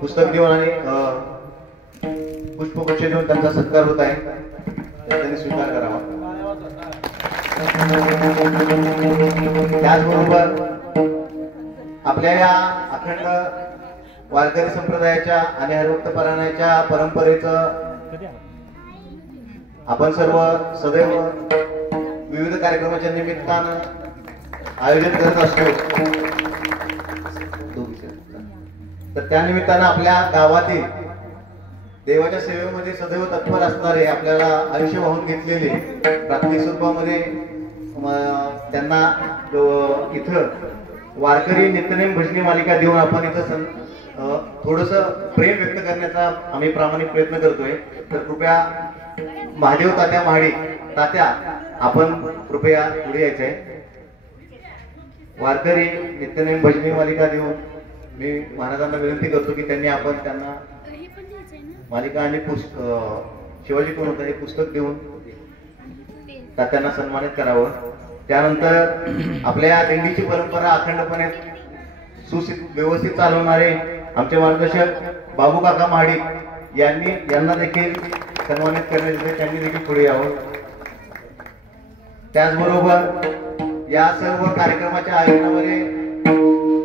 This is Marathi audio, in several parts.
पुस्तक देऊन आणि पुष्पगुच्छ देऊन त्यांचा सत्कार होत आहे, त्यांनी स्वीकार करावा। त्याचबरोबर आपल्या या अखंड वारकरी संप्रदायाच्या आणि हरिभक्त पारायणाच्या परंपरेचं आपण सर्व सदैव विविध कार्यक्रमाच्या निमित्तानं आयोजन करत असतो। तर त्या निमित्तानं आपल्या गावातील देवाच्या सेवेमध्ये सदैव तत्पर असणारे, आपल्याला आयुष्य वाहून घेतलेले, प्राथमिक स्वरूपामध्ये त्यांना इथं वारकरी नित्यनेम भजनी मालिका देऊन आपण इथं थोडस प्रेम व्यक्त करण्याचा आम्ही प्रामाणिक प्रयत्न करतोय। तर कृपया महादेव तात्या महाडिक तात्या आपण कृपया पुढे यायचंय। वारकरी नित्यनेम भजनी मालिका देऊन मी महाराजांना विनंती करतो की त्यांना मालिका आणि शिवाजी कोण होता हे पुस्तक देऊन तात्यांना सन्मानित करावं। त्यानंतर आपल्या दिंडीची परंपरा अखंडपणे व्यवस्थित चालवणारे आमचे मार्गदर्शक बाबू काका महाडिक यांना देखील सन्मानित करण्यासाठी त्यांनी देखील पुढे यावं। त्याचबरोबर या सर्व कार्यक्रमाच्या आयोजनामध्ये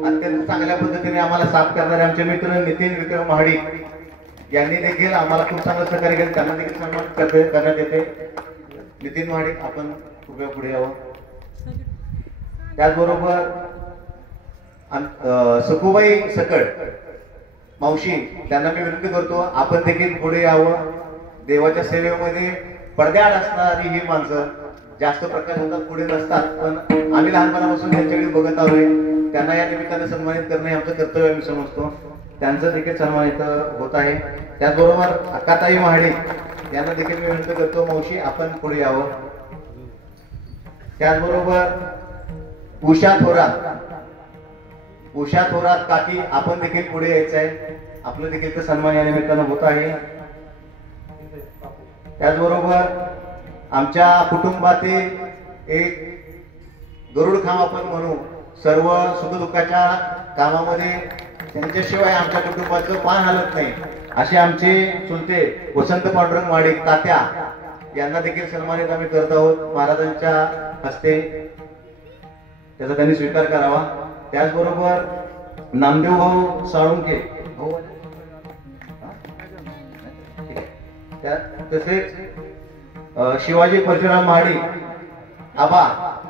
अत्यंत चांगल्या पद्धतीने आम्हाला साथ करणारे आमचे मित्र नितीन विक्रम महाडिक यांनी देखील आम्हाला खूप चांगलं सहकार्य केलं, त्यांना देखील सन्मान करण्यात येते। नितीन महाडिक आपण कृपया पुढे यावं। त्याचबरोबर सखूबाई सकड मावशी त्यांना मी विनंती करतो आपण देखील पुढे यावं। देवाच्या सेवेमध्ये पडद्याआड असणारी ही माणसं जास्त प्रकाश होतात, पुढे नसतात, पण आम्ही लहानपणापासून त्यांच्याकडे बघत आलोय, त्यांना या निमित्ताने सन्मानित करणे आमचं कर्तव्य आम्ही समजतो। त्यांचं देखील सन्मान इथं होत आहे। त्याचबरोबर अक्काताई महाडिक यांना देखील मी विनंती करतो मावशी आपण पुढे यावं। त्याचबरोबर उषा थोरात काकी आपण देखील पुढे यायचं आहे, आपलं देखील सन्मान या निमित्तानं होत आहे। त्याचबरोबर आमच्या कुटुंबातील एक गरुड खांब आपण म्हणू, सर्व सुखदुःखाच्या कामामध्ये त्यांच्याशिवाय आमच्या कुटुंबाचं पान हलत नाही असे आमचे चुलते वसंत पांडुरंग महाडिक तात्या यांना देखील सन्मानित आम्ही करत आहोत महाराजांच्या हस्ते, त्याचा त्यांनी स्वीकार करावा। त्याचबरोबर नामदेव भाऊ साळुंके तसेच शिवाजी परशुराम महाडिक आबा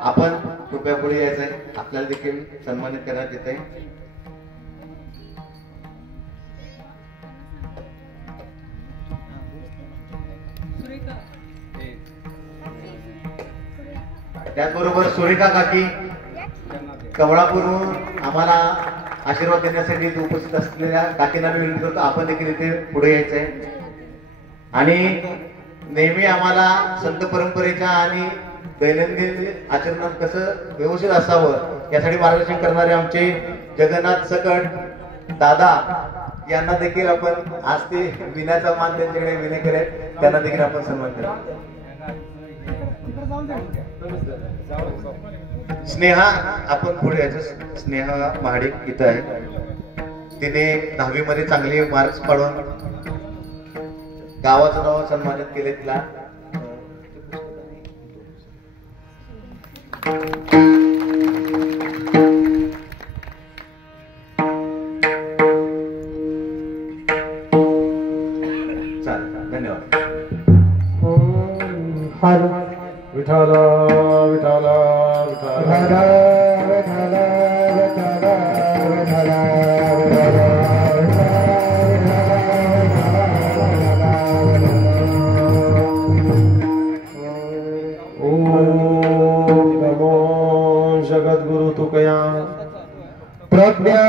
आपण कृपया पुढे यायचंय, आपल्याला देखील सन्मानित करण्यात येत आहे। त्याचबरोबर सुरेखा काकी कमळापूरहून आम्हाला आशीर्वाद देण्यासाठी उपस्थित असलेल्या काकींना मी विनंती करतो आपण देखील इथे पुढे यायचंय। आणि नेहमी आम्हाला संत परंपरेच्या आणि दैनंदिन आचरणात कसं व्यवस्थित असावं यासाठी मार्गदर्शन करणारे आमचे जगन्नाथ सकट दादा यांना देखील आपण आज ते विण्याचा मान त्यांच्याकडे विनय करेल, त्यांना देखील आपण सन्मान करू। स्नेहा आपण पुढे यायचं। स्नेहा महाडिक इथं आहे, तिने 10वी मध्ये चांगले मार्क्स पाडून गावाचं नाव सन्मानित केले तिला। चालेल, धन्यवाद। विठाला विठाला विठाला विठाला विठाला विठाला जगद्गुरु तुकया प्रज्ञा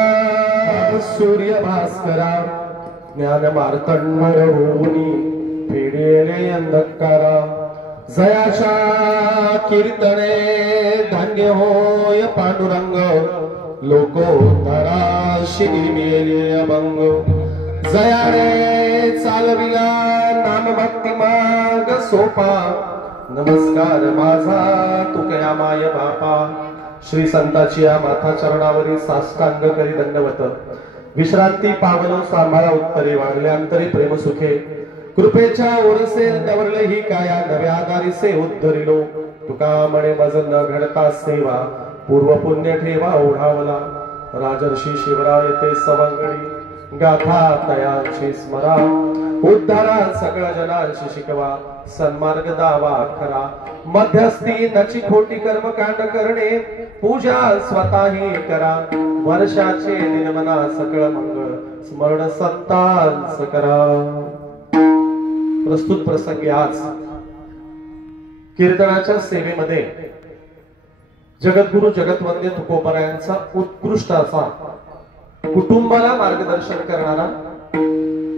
सूर्य भास्करा ज्ञान मार्तंड होऊनी फेडेले अंधकारा जयाच्या कीर्तने धन्य होय पांडुरंग लोकोत्तरा शिनिमेले अभंग जयाने चालविला नाम भक्ती मार्ग सोपा नमस्कार माझा तुकया माय बापा श्री संताची या माथा चरणावरी साष्टांग करी दंडवत विश्रांती पावलो सांभाळा उत्तरे वाढले अंतरी प्रेम सुखे कृपेच्या ओरसे नवरले ही काया नव्या दारीसे उद्धरिलो तुका म्हणे मज न घडता सेवा पूर्व पुण्य ठेवा ओढावला राजर्षी शिवराय ते सवंगडी गाथा तयांची स्मरा उद्धारा सगळ्या जनांशी शिकवा सन्मार्ग दावा खरा मध्यस्थी नची खोटी कर्मकांड करणे पूजा स्वतःही करा वर्षाचे निर्मना सकळ मंगळ स्मरण संतांच करा। प्रस्तुत प्रसंगी आज कीर्तनाच्या सेवेमध्ये जगद्गुरु जगतवंद्य तुकोबरायांचा उत्कृष्ट असा कुटुंबाला मार्गदर्शन करणारा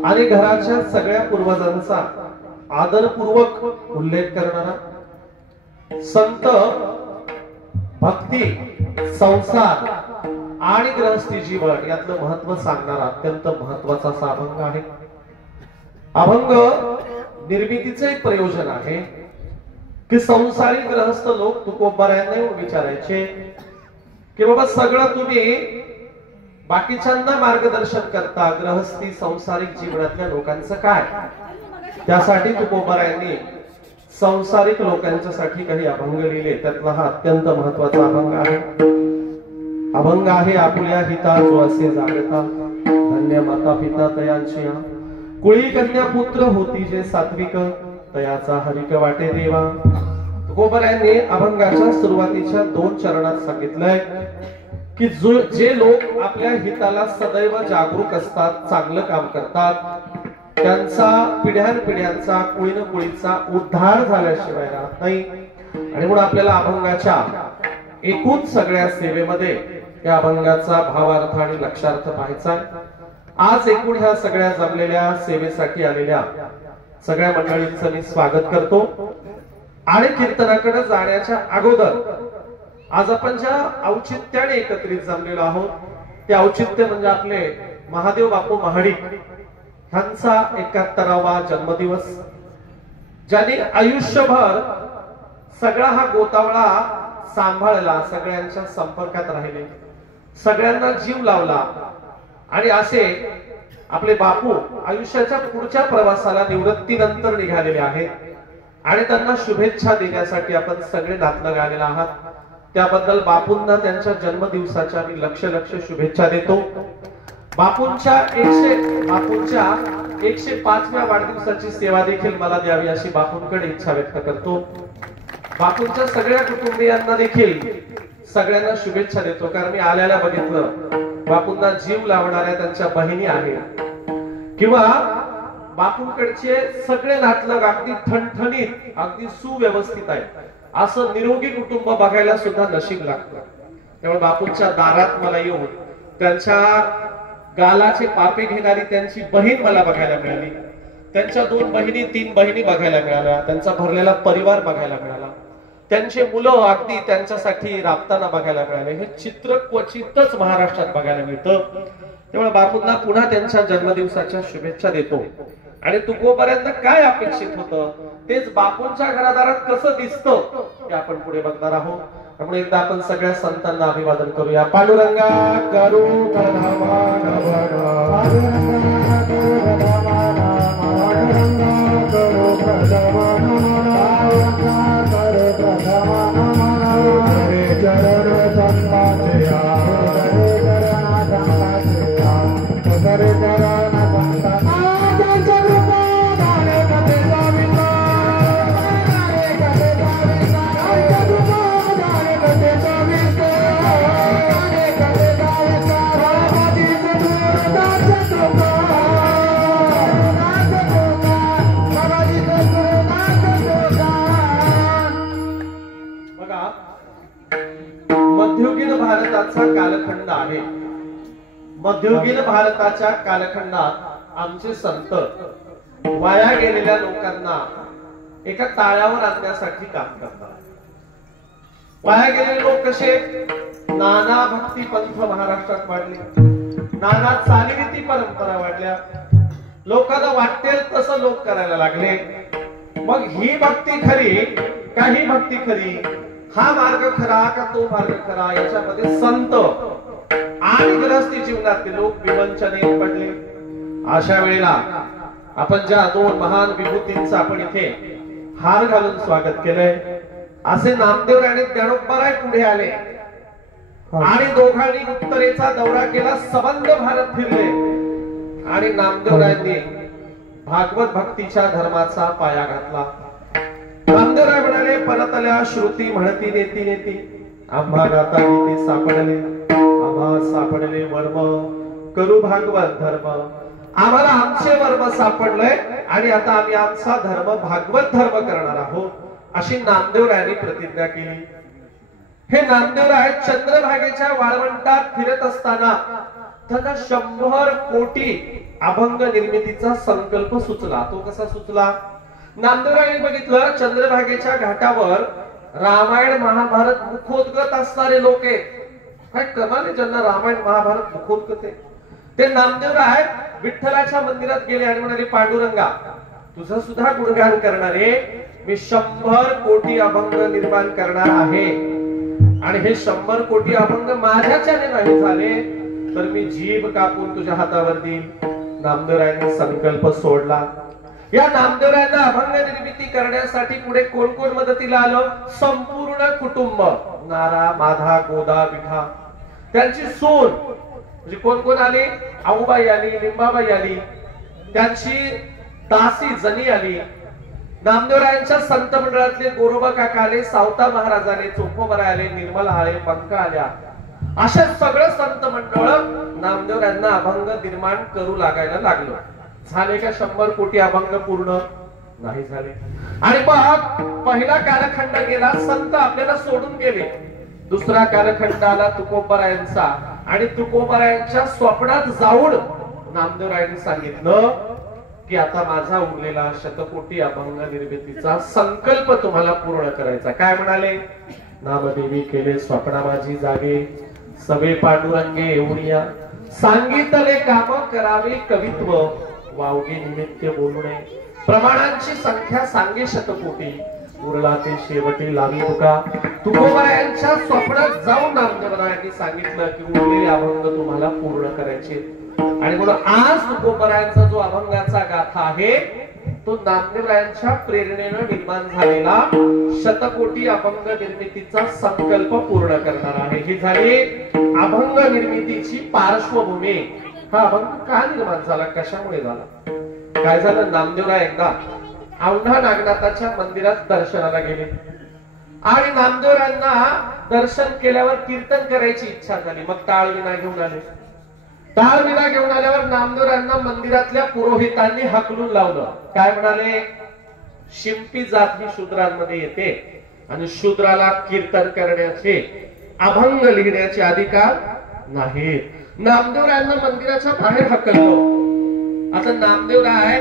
आणि घराच्या सगळ्या पूर्वजांचा आदरपूर्वक उल्लेख करणारा संत भक्ती संसार आणि गृहस्थी जीवन यातलं महत्व सांगणारा अत्यंत महत्वाचा असा अभंग आहे। अभंग निर्मितीचे एक प्रयोजन आहे की संसारिक गृहस्थ लोक तुकोबरायांना येऊन विचारायचे की बाबा सगळं तुम्ही बाकीच्यांना मार्गदर्शन करता, गृहस्थी संसारिक जीवनातल्या लोकांचं काय? त्यासाठी तुकोबरायांनी संसारिक लोकांच्यासाठी काही अभंग लिहिले, त्यातला हा अत्यंत महत्वाचा अभंग आहे। अभंग आहे आपुल्या हिता जो असे जागता धन्य माता पिता तयांची कुळी कन्या पुत्र होती जे सात्विक तयाचा हरिक वाटे देवा। तुकोबरायांनी अभंगाच्या सुरुवातीच्या 2 चरणात सांगितलंय की जे लोक आपल्या हिताला सदैव जागरूक असतात, चांगलं काम करतात, त्यांचा पिढ्यानपिढ्यांचा कुळीन कुळीचा उद्धार झाल्याशिवाय राहत नाही। आणि म्हणून आपल्याला अभंगाच्या एकूण सगळ्या सेवेमध्ये या अभंगाचा भावार्थ आणि लक्षार्थ पाहायचा। आज एकूण ह्या सगळ्या जमलेल्या सेवेसाठी आलेल्या सगळ्या मंडळींचं मी स्वागत करतो। आणि कीर्तनाकडे जाण्याच्या अगोदर आज आपण ज्या औचित्याने एकत्रित जमलेलो आहोत ते औचित्य म्हणजे आपले महादेव बापू महाडिक ह्यांचा 71वा जन्मदिवस, ज्यांनी आयुष्यभर सगळा हा गोतावळा सांभाळला, सगळ्यांच्या संपर्कात राहिले, सगळ्यांना जीव लावला आणि असे आपले बापू आयुष्याच्या पुढच्या प्रवासाला निवृत्तीनंतर निघालेले आहेत आणि त्यांना शुभेच्छा देण्यासाठी आपण सगळे नातलग आलेले आहात। त्याबद्दल बापूंना त्यांच्या जन्मदिवसाच्या मी लक्ष शुभेच्छा देतो। बापूंच्या 105व्या वाढदिवसाची सेवा देखील मला द्यावी अशी बापूंकडे इच्छा व्यक्त करतो। बापूंच्या सगळ्या कुटुंबियांना देखील सगळ्यांना शुभेच्छा देतो, कारण मी आल्याला बघितलं बापूंना जीव लावणाऱ्या त्यांच्या बहिणी आहेत किंवा बापूंकडचे सगळे नातलग अगदी ठणठणीत, अगदी सुव्यवस्थित आहेत, असं निरोगी कुटुंब बघायला सुद्धा नशीब लागतं। त्यामुळे बापूंच्या दारात मला येऊन त्यांच्या गालाचे पापे घेणारी त्यांची बहीण मला बघायला मिळाली, त्यांच्या 2 बहिणी 3 बहिणी बघायला मिळाल्या, त्यांचा भरलेला परिवार बघायला मिळाला, त्यांचे मुलं अगदी त्यांच्यासाठी राबताना बघायला मिळाले। हे चित्र क्वचितच महाराष्ट्रात बघायला मिळतं। त्यामुळे बापूंना पुन्हा त्यांच्या जन्मदिवसाच्या शुभेच्छा देतो। आणि तुकोबरायांना काय अपेक्षित होतं तेच बापूंच्या घरादारात कसं दिसतं ते आपण पुढे बघणार आहोत। त्यामुळे एकदा आपण सगळ्या संतांना अभिवादन करूया। पांडुरंगा करू मध्ययुगीन भारताचा कालखंड आहे। मध्ययुगीन भारताच्या कालखंडात आमचे संत वाया गेलेल्या लोकांना एका ताळ्यावर आणण्यासाठी काम करतात। वाया गेलेले लोक कसे? नाना भक्ती पंथ महाराष्ट्रात वाढले, नाना चालीरीती परंपरा वाढल्या, लोकांना वाटेल तसं लोक करायला लागले। मग ही भक्ती खरी का ही भक्ती खरी हा मार्ग खरा का तो मार्ग खरा, याच्यामध्ये संत आणि गृहस्थी जीवनातले लोक विवंचनेत पडले. अशा वेळेला आपण ज्या दोन महान विभूतींचं आपण इथे हार घालून स्वागत केलंय, असे नामदेवराय आणि ज्ञानोबाराय पुढे आले आणि दोघांनी उत्तरेचा दौरा केला, सबंध भारत फिरले आणि नामदेवरायांनी भागवत भक्तीच्या धर्माचा पाया घातला. नामदेवराय म्हणाले, परतल्या श्रुती म्हणती नेती नेती, आम्हा गाता गीते सापडले, आम्हा सापडले वर्म, करू भागवत धर्म. आम्हाला आमचे वर्म सापडलंय आणि आता आम्ही आमचा धर्म भागवत धर्म करणार आहोत, अशी नामदेवरायांनी प्रतिज्ञा केली. हे नामदेवराय चंद्रभागेच्या वाळवंटात फिरत असताना त्यांना 100 कोटी अभंग निर्मितीचा संकल्प सुचला. तो कसा सुचला? नामदेवरायांनी बघितलं, चंद्रभागेच्या घाटावर रामायण महाभारत मुखोद्गत असणारे लोक आहेत. काय कमाल आहे, ज्यांना रामायण महाभारत मुखोद्गत आहे. ते नामदेवराय विठ्ठलाच्या मंदिरात गेले आणि म्हणाले, पांडुरंगा तुझं सुद्धा गुणगान करणारे मी 100 कोटी अभंग निर्माण करणार आहे आणि हे 100 कोटी अभंग माझ्याच्याने नाही झाले तर मी जीभ कापून तुझ्या हातावर देईल. नामदेवरायांनी संकल्प सोडला. या नामदेवरायांना अभंग निर्मिती करण्यासाठी पुढे कोण कोण मदतीला आलं? संपूर्ण कुटुंब, नारा, माधा, गोदा, विठा, त्यांची सून म्हणजे कोण कोण आली? आऊबाई आली, लिंबाबाई आली, त्यांची दासी जनी आली. नामदेवरायांच्या संत मंडळातले गोरोबा काका आले, सावता महाराज आले, चोखोबराय आले, निर्मला आले, पंका आल्या. अशा सगळं संत मंडळ नामदेवरायांना अभंग निर्माण करू लागायला लागलं. झाले का 100 कोटी अभंग पूर्ण? नाही झाले. आणि मग पहिला कालखंड गेला, संत आपल्याला सोडून गेले. दुसरा कालखंड आला तुकोबरायांचा आणि तुकोबरायांच्या स्वप्नात जाऊन नामदेवरायांनी सांगितलं की आता माझा उरलेला 100 कोटी अभंग निर्मितीचा संकल्प तुम्हाला पूर्ण करायचा. काय म्हणाले? नामदेवी केले स्वप्ना माझी जागे, सवे पांडुरंगे एवढिया, सांगितले काम करावे कवित्व, वावगे निमित्त बोलणे, प्रमाणांची संख्या सांगे 100 कोटी, उरला ते शेवटी लावी तुका. तुकोबरायांच्या स्वप्नात जाऊन नामदेवरायांनी सांगितलं की उरलेले अभंग तुम्हाला पूर्ण करायचे. आणि म्हणून आज तुकोबरायांचा जो अभंगाचा गाथा आहे तो नामदेवरायांच्या प्रेरणेने निर्माण झालेला 100 कोटी अभंग निर्मितीचा संकल्प पूर्ण करणार आहे. ही झाली अभंग निर्मितीची पार्श्वभूमी. हा अभंग का निर्माण झाला, कशामुळे झाला? काय झालं? नामदेवराय एकदा औंढा नागनाथाच्या मंदिरात दर्शनाला गेले आणि नामदेवरायांना दर्शन केल्यावर कीर्तन करायची इच्छा झाली. मग टाळविना घेऊन आले. टाळविना घेऊन आल्यावर नामदेवरायांना मंदिरातल्या पुरोहितांनी हाकलून लावलं. काय म्हणाले? शिंपी जात ही शूद्रांमध्ये येते आणि शूद्राला कीर्तन करण्याचे, अभंग लिहिण्याचे अधिकार नाही. नामदेवरायांना मंदिराच्या बाहेर हाकललं. आता नामदेवराय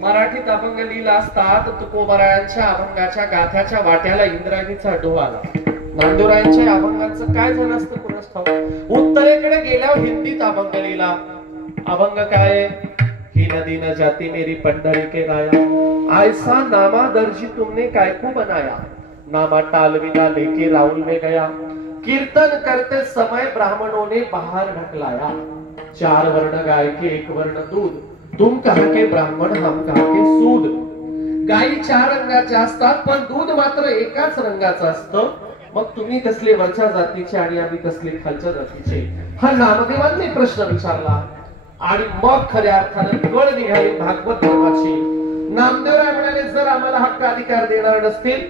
मराठीत अभंग लिहिला असता तर तुकोबरायांच्या अभंगाच्या गाथ्याच्या वाट्याला इंद्रायणीचा डोह आला. नामदेवरायांच्या अभंगाचं काय झालं असतं कोणास ठाऊक. उत्तरेकडे गेल्यावर हिंदीत अभंग लिहिला. अभंग काय? ही नदी न जाती मेरी पंढरी के गाया, ऐसा नामा दर्जी तुमने काय को बनाया, नामा टालविना लेके राहुल में गया, कीर्तन करते समय ब्राह्मणों ने बाहर ढकलाया, 4 वर्ण गाय के 1 वर्ण दूध, तुम कहा के ब्राह्मण हम कहा के सूद. गायी 4 रंगाच्या असतात पण दूध मात्र एकाच रंगाचं असतं. मग तुम्ही कसले वरच्या जातीचे आणि आम्ही कसले खालच्या जातीचे, हा नामदेवांनी प्रश्न विचारला. आणि मग खऱ्या अर्थाने गळ निघाली भागवत धर्माची. नामदेवराय म्हणाले, जर आम्हाला हक्क अधिकार देणार नसतील,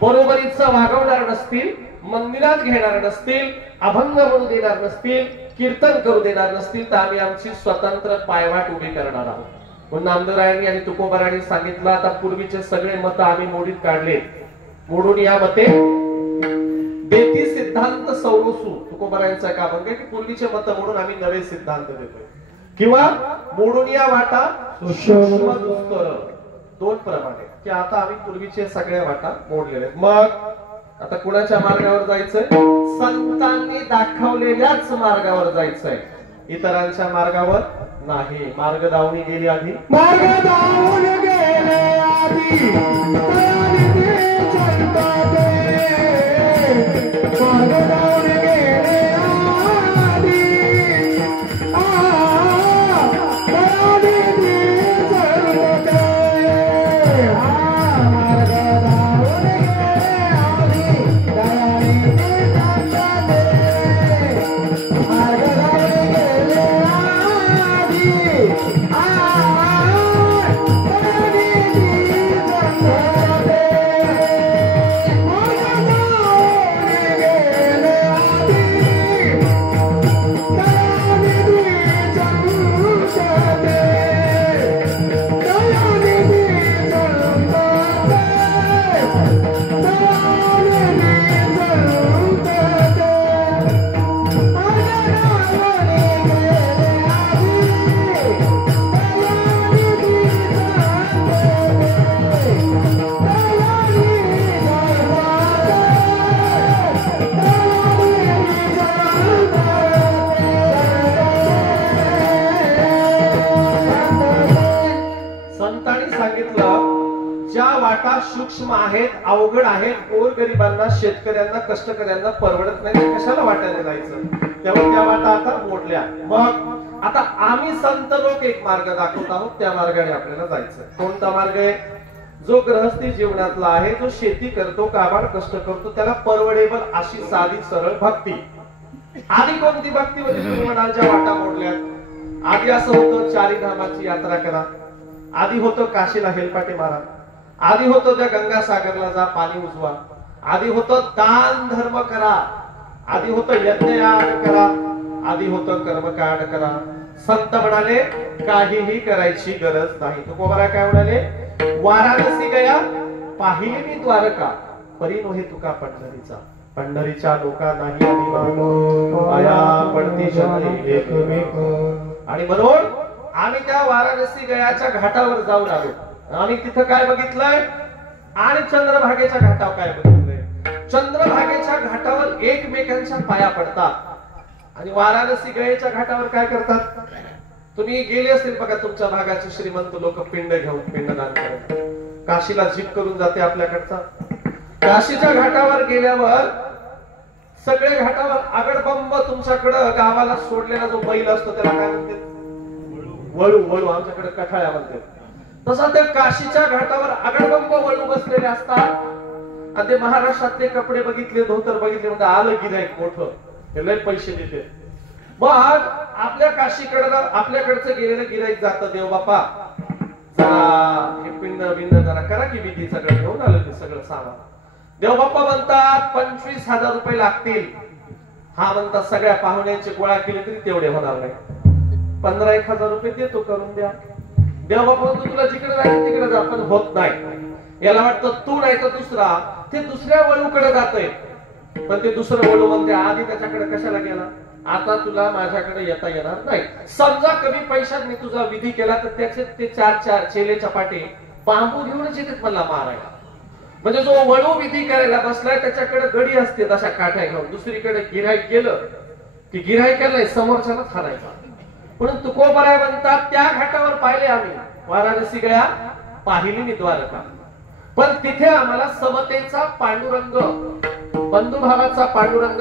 बरोबरीचं वागवणार नसतील, मंदिरात घेणार नसतील, अभंग म्हणू देणार नसतील, कीर्तन करू देणार नसतील तर आम्ही आमची स्वतंत्र पायवाट उभी करणार आहोत. म्हणून नामदेवरायांनी आणि तुकोबरायांनी सांगितलं, आता पूर्वीचे सगळे मत आम्ही मोडीत काढले, मोडून या मते बेती सिद्धांत सौरसू. तुकोबरायांचा एक अभंग आहे की पूर्वीचे मत मोडून आम्ही नवे सिद्धांत देतोय, किंवा मोडून या वाटा दोन प्रमाणे की आता आम्ही पूर्वीचे सगळ्या वाटा मोडलेल्या. मग आता कुणाच्या मार्गावर जायचंय? संतांनी दाखवलेल्याच मार्गावर जायचंय, इतरांच्या मार्गावर नाही. मार्ग दावणी गेली आधी, मार्ग दावून गेले आधी, सूक्ष्म आहेत, अवघड आहेत, गोरगरिबांना, शेतकऱ्यांना, कष्टकऱ्यांना परवडत नाही, कशाला वाटायला जायचं? त्यामुळे त्या वाटा आता मोडल्या. मग आता आम्ही संत लोक एक मार्ग दाखवत आहोत, त्या मार्गाने आपल्याला जायचं. कोणता मार्ग आहे? जो गृहस्थी जीवनातला आहे, जो शेती करतो, काबाड कष्ट करतो, त्याला परवडेबल अशी साधी सरळ भक्ती. आधी कोणती भक्ती होती? तुम्ही म्हणाल ज्या वाटा मोडल्यात. आधी असं होतं, चारी धामाची यात्रा करा. आधी होतं काशीला हेलपाटे मारा. आधी होतं त्या गंगासागरला जा, पाणी उजवा. आधी होतं दान धर्म करा. आधी होतं यज्ञयाग करा. आधी होतं कर्मकांड करा. संत म्हणाले काहीही करायची गरज नाही. तुकोबारा काय म्हणाले? वाराणसी गया पाहिली मी द्वारका, परी नोहे तुका पंढरीचा. पंढरीच्या लोका नाही अभिमान, माया पडती जन्मी एकमेक. आणि म्हणून आम्ही त्या वाराणसी गयाच्या घाटावर जाऊन आलो. आणि तिथं काय बघितलंय? आणि चंद्रभागेच्या घाटावर काय बघितलंय? चंद्रभागेच्या घाटावर एकमेकांच्या पाया पडतात. आणि वाराणसी गयेच्या घाटावर काय करतात? तुम्ही गेले असतील बघा, तुमच्या भागाचे श्रीमंत लोक पिंड घेऊन पिंडदान करतात. काशीला जीप करून जाते आपल्याकडचा. काशीच्या घाटावर गेल्यावर सगळे घाटावर आगडबंब तुमच्याकडं गावाला सोडलेला जो बैल असतो त्याला काय म्हणते? वळू. वळू आमच्याकडे कठाळ्या म्हणते. तसा त्या काशीच्या घाटावर आगडबंब वळू बसलेले असतात. आणि ते महाराष्ट्रातले कपडे बघितले, धोतर बघितले, म्हणजे आलं गिऱ्हाईक मोठं, ते लय पैसे देते. मग आपल्या काशीकडे आपल्याकडचं गेलेलं गिऱ्हाईक जातं, देव बापा जरा हे पिंड बिंड जरा करा की विधी. सगळं घेऊन आलं ते सगळं सामान. देव बाप्पा म्हणतात 25,000 रुपये लागतील. हा म्हणतात सगळ्या पाहुण्यांचे गोळा केले तरी तेवढे होणार नाही. 15,000 रुपये देतो, करून द्या. देव बाप्पा म्हणतो तुला जिकडे जायचं तिकडे जा, पण होत नाही. याला वाटतं तू नाही तर दुसरा, ते दुसऱ्या वळूकडे जातोय. पण ते दुसरं वळू म्हणते आधी त्याच्याकडे कशाला गेला, आता तुला माझ्याकडे येता येणार नाही. समजा कमी पैशात मी तुझा विधी केला तर त्याचे ते 4 चेले चपाटे बांबू घेऊनच येतात मला मारायला. म्हणजे जो वळू विधी करायला बसलाय त्याच्याकडे गडी असते तशा काठ्या घेऊन. दुसरीकडे गिऱ्हाईक गेलं की गिऱ्हाईकाला समोरच्याला थारायचा. म्हणून तुकोबाराय म्हणतात त्या घाटावर पाहिले आम्ही, वाराणसी गया पाहिली मी द्वारका. पण तिथे आम्हाला समतेचा पांडुरंग, बंधुभावाचा पांडुरंग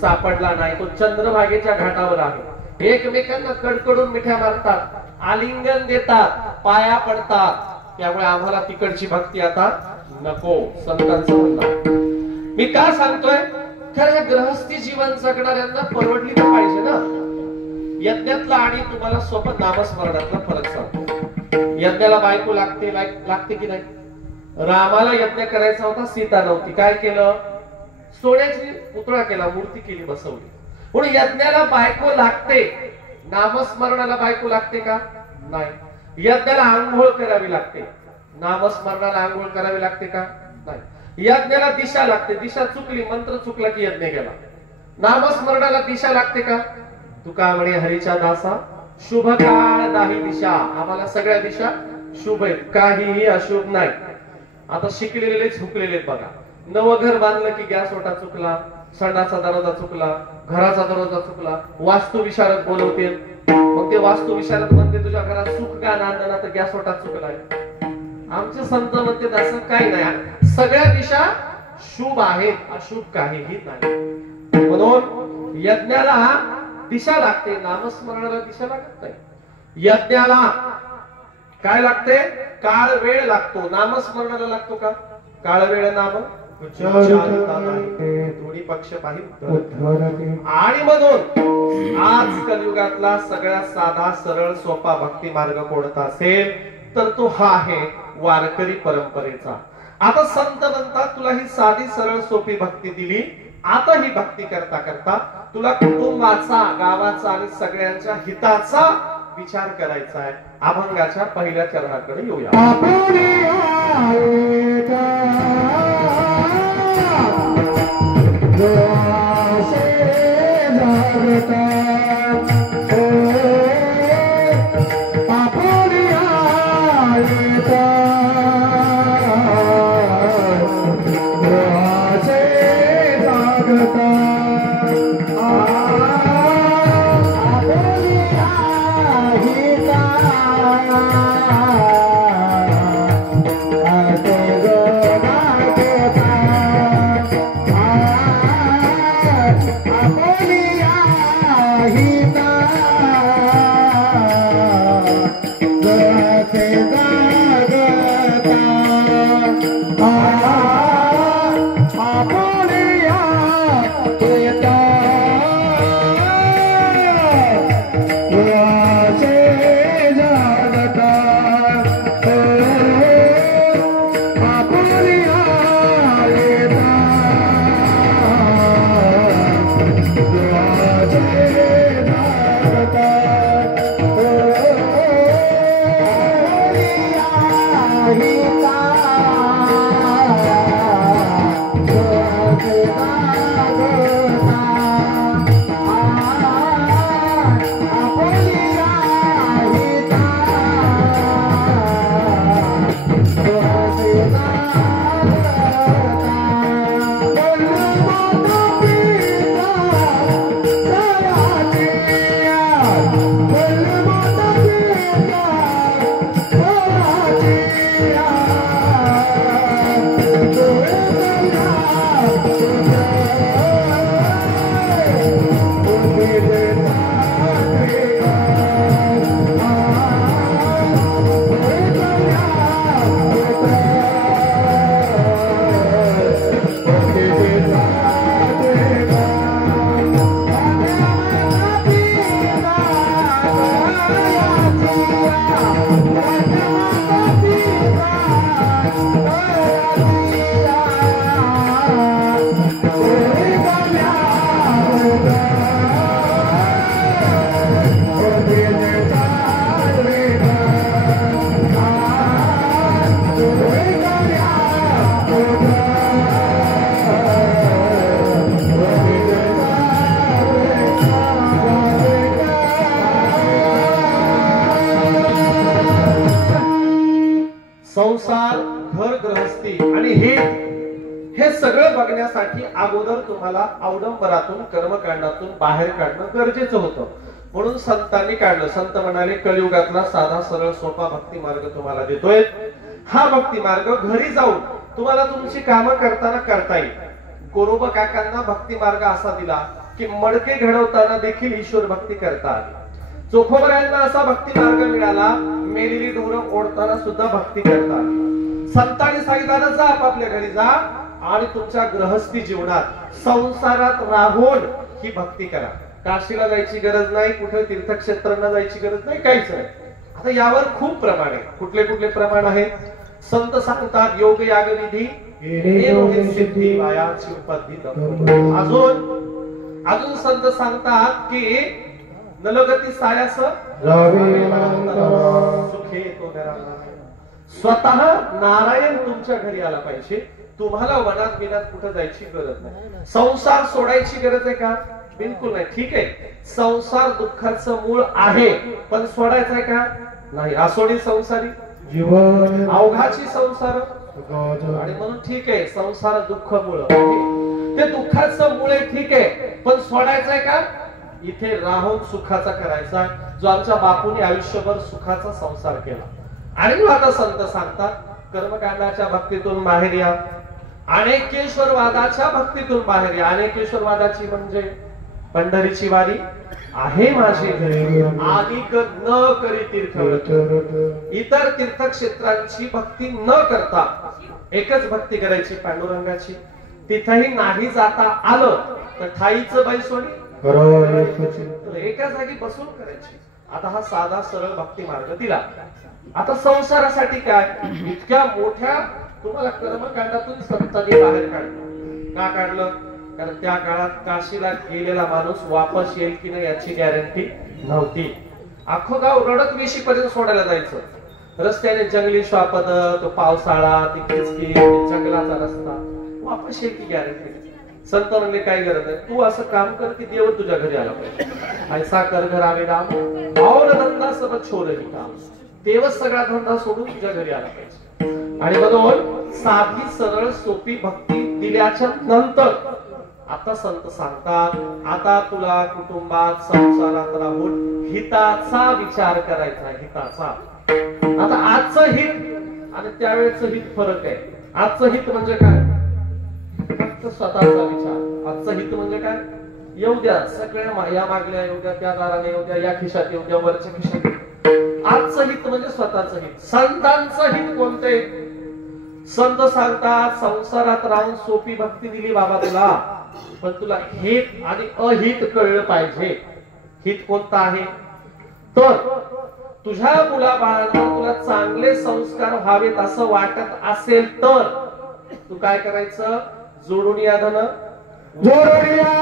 सापडला नाही. तो चंद्रभागेच्या घाटावर आहे. एकमेकांना कडकडून मिठ्या मारतात, आलिंगन देतात, पाया पडतात. त्यामुळे आम्हाला तिकडची भक्ती आता नको, संतांचं म्हणणं. मी का सांगतोय? खरं ग्रहस्थी जीवन जगणाऱ्यांना परवडली तर पाहिजे ना. यज्ञातला आणि तुम्हाला सोबत नामस्मरणातला फरक सांगतो. यज्ञाला बायको लागते की नाही? रामाला यज्ञ करायचा होता, सीता नव्हती. काय केलं? सोन्याची पुतळा केला, मूर्ती केली, बसवली. म्हणून यज्ञाला बायको लागते. नामस्मरणाला बायको लागते का? नाही. यज्ञाला आंघोळ करावी लागते. नामस्मरणाला आंघोळ करावी लागते का? नाही. यज्ञाला दिशा लागते. दिशा चुकली, मंत्र चुकला की यज्ञ गेला. नामस्मरणाला दिशा लागते का? तुका म्हणे हरीच्या दासा शुभ काळ दाही दिशा. आम्हाला सगळ्या दिशा शुभ आहेत, काहीही अशुभ नाही. आता शिकलेले झुकलेले बघा. नवं घर बांधलं की गॅस ओटा चुकला, संडाचा दरवाजा चुकला, घराचा दरवाजा चुकला, वास्तू विशारद बोलवते. मग ते वास्तू विशारद म्हणते तुझ्या घरात सुख का नांदना, तर गॅस ओटा चुकलाय. आमचे संत म्हणते असं काही नाही, सगळ्या दिशा शुभ आहेत, अशुभ काहीही नाही. म्हणून यज्ञाला दिशा लागते, नामस्मरणाला दिशा लागत नाही. यज्ञाला काय लागते? काळ वेळ लागतो. नामस्मरणाला लागतो का काळ वेळ? नाम दोन्ही पक्ष पाहिजे. आणि म्हणून आज कलियुगातला सगळ्यात साधा सरळ सोपा भक्ती मार्ग कोणता असेल तर तो हा आहे वारकरी परंपरेचा. आता संत म्हणतात तुला ही साधी सरळ सोपी भक्ती दिली, आता ही भक्ती करता करता तुला कुटुंबाचा, गावाचा आणि सगळ्यांच्या हिताचा विचार करायचा आहे. अभंगाच्या पहिल्या चरणाकडे येऊया. संसार, घर गृहस्थी आणि हे सगळं बघण्यासाठी अगोदर तुम्हाला अवडंबरातून, कर्मकांडातून बाहेर काढणं गरजेचं होतं. म्हणून संतांनी काढलं. संत म्हणाले कलियुगातला साधा सरळ सोपा भक्ती मार्ग तुम्हाला देतोय. हा भक्ती मार्ग घरी जाऊन तुम्हाला तुमची कामं करताना करता येईल. गोरोबा काकांना भक्ती मार्ग असा दिला की मडके घडवताना देखील ईश्वर भक्ती करता आली. चोखोबरायांना असा भक्ती मार्ग मिळाला, मेलेली ढोरं ओढताना सुद्धा भक्ती करता आली. संतांनी सांगितलं जा आपापल्या घरी जा आणि तुमच्या गृहस्थी जीवनात संसारात राहून ही भक्ती करा. काशीला जायची गरज नाही, कुठे तीर्थक्षेत्रांना जायची गरज नाही, काहीच नाही. आता यावर खूप प्रमाण आहे. कुठले कुठले प्रमाण आहे? संत सांगतात योग याग विधी सिद्धी वायाची उपाधी. अजून संत सांगतात की नलगती सायास सुखे तो स्वतः नारायण तुमच्या घरी आला पाहिजे. तुम्हाला वनात बिनात कुठे जायची गरज नाही. संसार सोडायची गरज आहे का? बिलकुल नाही. ठीक आहे, संसार दुःखाचं मूळ आहे, पण सोडायचं आहे का? नाही. आसोडी संसारी जीवन अवघाची संसार आणि म्हणून ठीक आहे, संसार दुःख मूळ, ते दुःखाचं मूळ आहे, ठीक आहे, पण सोडायचं आहे का? इथे राहून सुखाचा करायचा, जो आमच्या बापूने आयुष्यभर सुखाचा संसार केला. आणि आता संत सांगतात कर्मकांडाच्या भक्तीतून बाहेर या, अनेकेश्वरवादाच्या भक्तीतून बाहेर या. अनेकेश्वरवादाची म्हणजे पंढरीची वारी आहे माझी घरी, आदिक न करी तीर्थ. इतर तीर्थक्षेत्रांची भक्ती न करता एकच भक्ती करायची पांडुरंगाची. तिथेही नाही जाता आलं तर ठाईचं बैसोडी एका जागी बसून करायची. आता हा साधा सरळ भक्ती मार्ग दिला. आता संसारासाठी काय, इतक्या मोठ्या तुम्हाला कर्मकांडातून संतांनी बाहेर काढलं. का काढलं? कारण त्या काळात काशीला गेलेला माणूस वापस येईल की नाही याची गॅरंटी नव्हती. अख्खं गाव रडत वेशीपर्यंत सोडायला जायचं. रस्त्याने जंगली श्वापद, तो पावसाळा, ती किचकी, जंगलाचा रस्ता, वापस येईल की गॅरंटी. संत म्हणले काय गरज आहे, तू असं काम कर की देव तुझ्या घरी आला पाहिजे. ऐसा कर घरावे राम और धंदा सब छोरही काम. देवच सगळा धंदा सोडून तुझ्या घरी आला पाहिजे. आणि म्हणून साधी सरळ सोपी भक्ती दिल्याच्या नंतर आता संत सांगतात, आता तुला कुटुंबात संसारात राहून हिताचा विचार करायचा. हिताचा. आता आजचं हित आणि त्यावेळेचं हित फरक आहे. आजचं हित म्हणजे काय, फक्त स्वतःचा विचार. आजचं हित म्हणजे काय, येऊ द्या सगळ्या, या मागल्या येऊ द्या, त्या दाराने येऊ द्या, या खिशात येऊ द्या, वरच्या खिशात. आजचं हित म्हणजे स्वतःचं हित. संतांचं हित कोणते? संत सांगतात संसारात राहून सोपी भक्ती दिली बाबा तुला, पण तुला हित आणि अहित कळलं पाहिजे. हित कोणतं आहे तर तुझ्या मुलाबाळांना तुला चांगले संस्कार व्हावेत असं वाटत असेल तर तू काय करायचं, जोडून या धन, जोडून या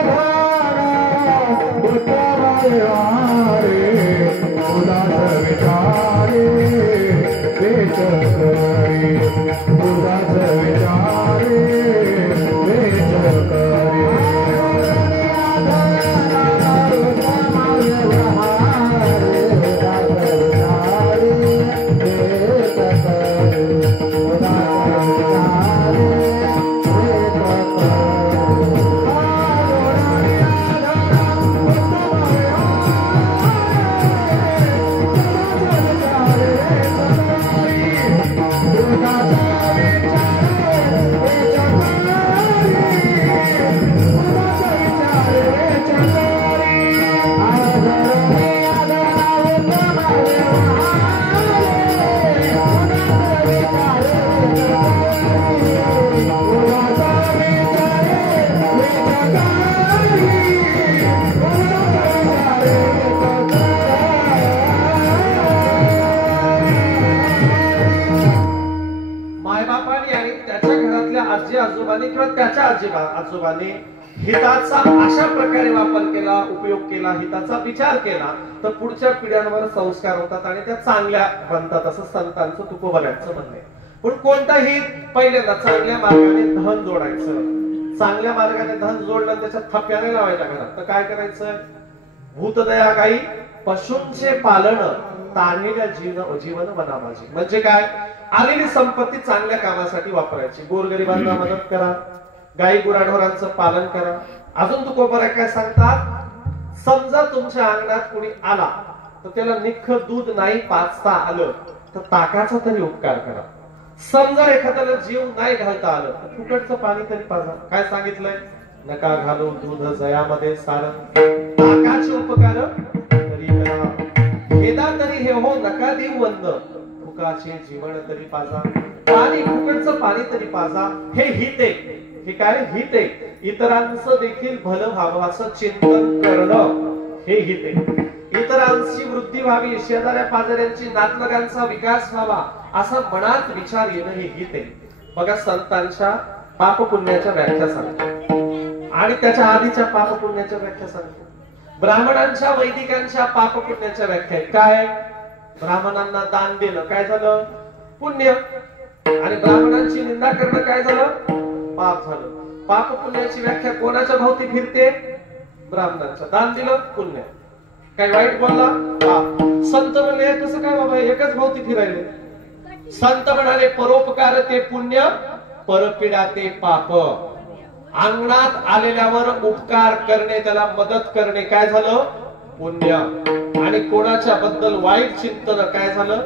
किंवा त्याच्या आजोबांनी हिताचा अशा प्रकारे वापर केला, उपयोग केला, हिताचा विचार केला तर पुढच्या पिढ्यांवर संस्कार होतात आणि त्या चांगल्या बनतात, असं संतांचं तुकोबऱ्यांचं म्हणणं आहे. पण कोणताही पहिल्यांदा चांगल्या मार्गाने धन जोडायचं. चांगल्या मार्गाने धन जोडलं त्याच्या थप्याने लावायच्या घरात. तर काय करायचं, भूतदया काही पशूंचे पालन ताणलेल्या जीवन बना माझी. म्हणजे काय, आलेली संपत्ती चांगल्या कामासाठी वापरायची. गोरगरिबांना मदत करा, गाई गुराढोरांचं पालन करा. अजून तुकोबऱ्या काय सांगतात, समजा तुमच्या अंगणात कोणी आला तर त्याला निख दूध नाही पाजता आलं तर ताकाचा तरी उपकार करा. समजा एखाद्याला जीव नाही घालता आलं तर फुकटचं पाणी तरी पाजा. काय सांगितलंय, नका घालू दूध जयामध्ये सारं, ताकाचे उपकार तरी करा. भेदा तरी हे हो नका देऊ वंद, फुकाचे जीवन तरी पाजा. पाणी फुकटचं पाणी तरी पाजा. हे हित आहे. हे काय हित आहे. इतरांचं देखील भलं व्हावं असं चिंतन करणं हे हित आहे. इतरांची वृद्धी व्हावी, शेजाऱ्या पाजाऱ्यांची नातलगांचा विकास व्हावा असा मनात विचार येणं हे हित आहे. बघा संतांच्या पाप पुण्याच्या व्याख्या सांगतो आणि त्याच्या आधीच्या पाप पुण्याच्या व्याख्या सांगतो. ब्राह्मणांच्या वैदिकांच्या पाप पुण्याच्या व्याख्या काय, ब्राह्मणांना दान देणं काय झालं, पुण्य. आणि ब्राह्मणांची निंदा करणं काय झालं, पाप झालं. पाप पुण्याची व्याख्या कोणाच्या भोवती फिरते, ब्राह्मणांच्या. दान दिलं पुण्य, काय वाईट बोलला पाप. संत म्हणले कसं काय बाबा, एकच भोवती फिरायले. संत म्हणाले परोपकार ते पुण्य, परपीडा ते पाप. अंगणात आलेल्यावर उपकार करणे, त्याला मदत करणे काय झालं, पुण्य. आणि कोणाच्या बद्दल वाईट चिंतन काय झालं,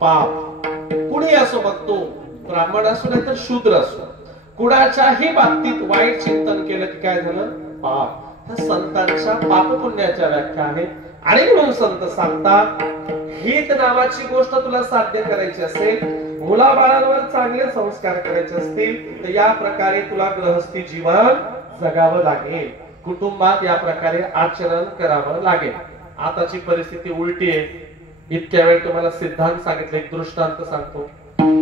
पाप. कुणी असो, मग तो ब्राह्मण असो नाही तर शूद्र असो, कुणाच्याही बाबतीत वाईट चिंतन केलं की काय झालं पाप. ह्या संतांच्या पापपुण्याच्या व्याख्या आहेत. आणि म्हणून संत सांगतात हित नावाची गोष्ट तुला साध्य करायची असेल, मुलाबाळांवर चांगले संस्कार करायचे असतील तर या प्रकारे तुला गृहस्थी जीवन जगावं लागेल, कुटुंबात या प्रकारे आचरण करावं लागेल. आताची परिस्थिती उलटी आहे. इतक्या वेळ तुम्हाला सिद्धांत सांगितले, एक दृष्टांत सांगतो.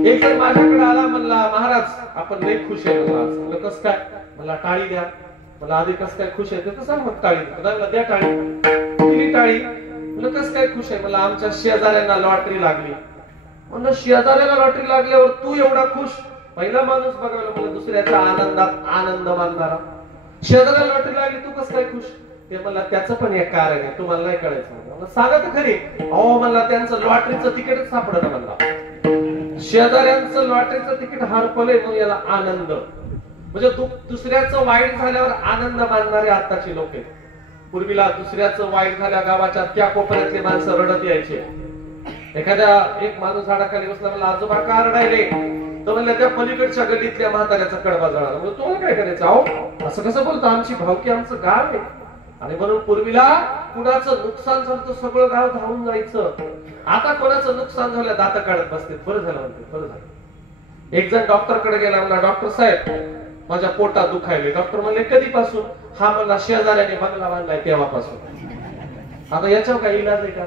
एक जण माझ्याकडे आला, म्हणला महाराज आपण लय खुश आहे. म्हणलं कस काय? मला टाळी द्या. मला आधी कस काय खुश आहे ते सांग. मग टाळी द्या. टाळी दिली. टाळी. म्हणलं कस काय खुश आहे? मला आमच्या शेजाऱ्यांना लॉटरी लागली. म्हणलं शेजाऱ्याला लॉटरी लागल्यावर तू एवढा खुश? पहिला माणूस बघायला मला दुसऱ्याच्या आनंदात आनंद मानणारा. शेजाऱ्याला लॉटरी लागली तू कस काय खुश? ते मला त्याचं पण एक कारण आहे, तुम्हाला नाही कळायचं. म्हणलं सांगा तर खरी. अहो म्हणला त्यांचं लॉटरीचं तिकीटच सापडलं. म्हणला शेजाऱ्यांचं लॉटरीचं तिकीट हरपलंय म्हणून याला आनंद. म्हणजे दुसऱ्याचं वाईट झाल्यावर आनंद मानणारे आताची लोक आहेत. पूर्वीला दुसऱ्याचं वाईट झाल्या गावाच्या त्या कोपऱ्यातले माणसं रडत यायचे. एखाद्या एक माणूस झाडाखाली बसला, मला आजोबा का रडायले? तर म्हणलं त्या पलीकडच्या गल्लीतल्या म्हाताऱ्याचा कडबा जळाला. म्हणजे तुम्हाला काय करायचं? अहो असं कसं बोलतो? आमची भावकी आमचं गाव आहे. आणि म्हणून पूर्वीला कुणाचं नुकसान झालं तर सगळं गाव धावून जायचं. आता कोणाचं नुकसान झालं दात काढत बसते. बरं झालं म्हणते, बरं झालं. एक जण डॉक्टर कडे गेला, म्हणला डॉक्टर साहेब माझ्या पोटात दुखायले. डॉक्टर म्हणले कधीपासून? हा म्हणला शेजाऱ्याने बंगला बांधलाय तेव्हापासून. आता याच्यावर काही इलाज आहे का?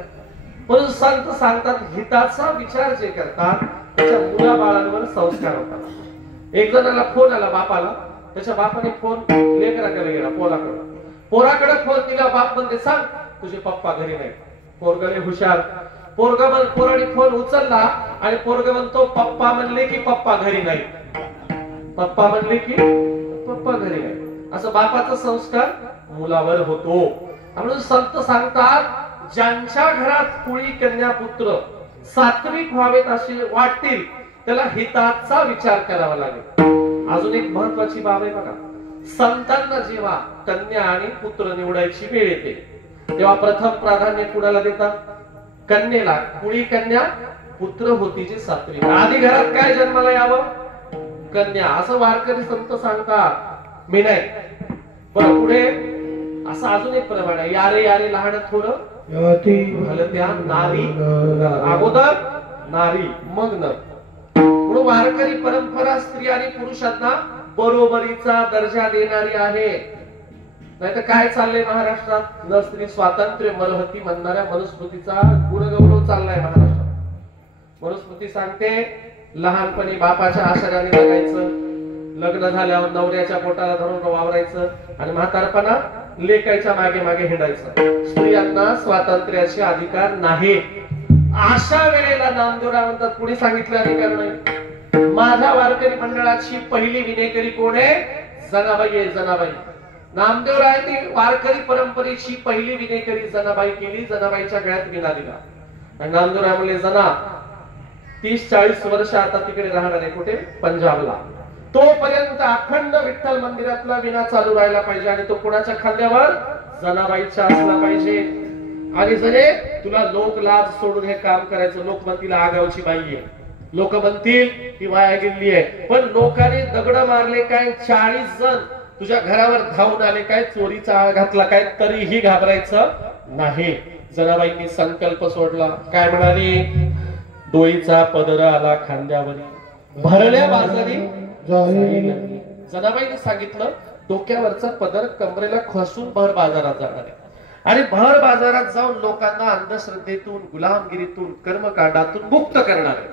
पण संत सांगतात हिताचा विचार जे करतात त्याच्या मुलाबाळांवर संस्कार होतात. एक जणाला फोन आला बापाला, त्याच्या बापाने फोन लेकराकडे गेला, पोराकडे फोन दिला. बाप म्हणते सांग तुझे पप्पा घरी नाही. पोरगले हुशार. पोराने फोन उचलला आणि पोरग म्हणतो पप्पा म्हणले की पप्पा घरी नाही. पप्पा म्हणले की पप्पा घरी नाही. असं बापाचा संस्कार मुलावर होतो. म्हणून संत सांगतात ज्यांच्या घरात कुळी कन्या पुत्र सात्विक व्हावेत असे वाटतील त्याला हिताचा विचार करावा लागेल. अजून एक महत्वाची बाब आहे बघा. संतांना जेव्हा कन्या आणि पुत्र निवडायची वेळ येते तेव्हा प्रथम प्राधान्य कुणाला देतात? कन्येला. कुळी कन्या पुत्र होती जी सात्विक. आधी घरात काय जन्माला यावं? कन्या. असं वारकरी संत सांगतात. मी नाही. बरं पुढे असं अजून एक प्रमाण आहे. यारे यारे लहान थोडं त्या नारी. अगोदर नारी मग नर. म्हणून वारकरी परंपरा स्त्री आणि पुरुषांना बरोबरीचा दर्जा देणारी आहे. नाहीतर काय चाललंय महाराष्ट्रात? न स्त्री स्वातंत्र्य मरहती म्हणणाऱ्या मनुस्मृतीचा गुणगौरव चाललाय महाराष्ट्रात. मनुस्मृती सांगते लहानपणी बापाच्या आश्रयाने जगायचं, लग्न झाल्यावर नवऱ्याच्या पोटाला धरून वावरायचं आणि म्हातारपणा लेकायच्या मागे मागे हिंडायचं. स्त्रियांना स्वातंत्र्याचे अधिकार नाही. अशा वेळेला नामदेवराव म्हणतात पुढे सांगितलं अधिकार नाही. माझ्या वारकरी मंडळाची पहिली विनेकरी कोण आहे? जनाबाई आहे. जनाबाई. नामदेवरायांनी वारकरी परंपरेची पहिली विनेकरी जनाबाई केली. जनाबाईच्या गळ्यात विना दिला. आणि नामदेवराय म्हणले जना 30-40 वर्ष आता तिकडे राहणार आहे. कुठे? पंजाबला. तोपर्यंत अखंड विठ्ठल मंदिरातला विना चालू राहायला पाहिजे. आणि तो कोणाच्या खांद्यावर? जनाबाईचा असला पाहिजे. आणि जरे तुला लोक लाज सोडून हे काम करायचं. लोक म्हणतील आगावची बाई आहे, लोक म्हणतील ती वाया गेली आहे. पण लोकांनी दगड मारले काय? 40 जण तुझ्या घरावर धावून आले काय? चोरीचा आळ घातला काय? तरीही घाबरायचं नाही. जनाबाईंनी संकल्प सोडला. काय म्हणाली? डोईचा पदर आला खांद्यावर भरल्या बाजारी. जनाबाईंनी सांगितलं डोक्यावरचा पदर कमरेला खोसून भर बाजारात जाणार आहे. आणि भर बाजारात जाऊन लोकांना अंधश्रद्धेतून, गुलामगिरीतून, कर्मकांडातून मुक्त करणार आहे.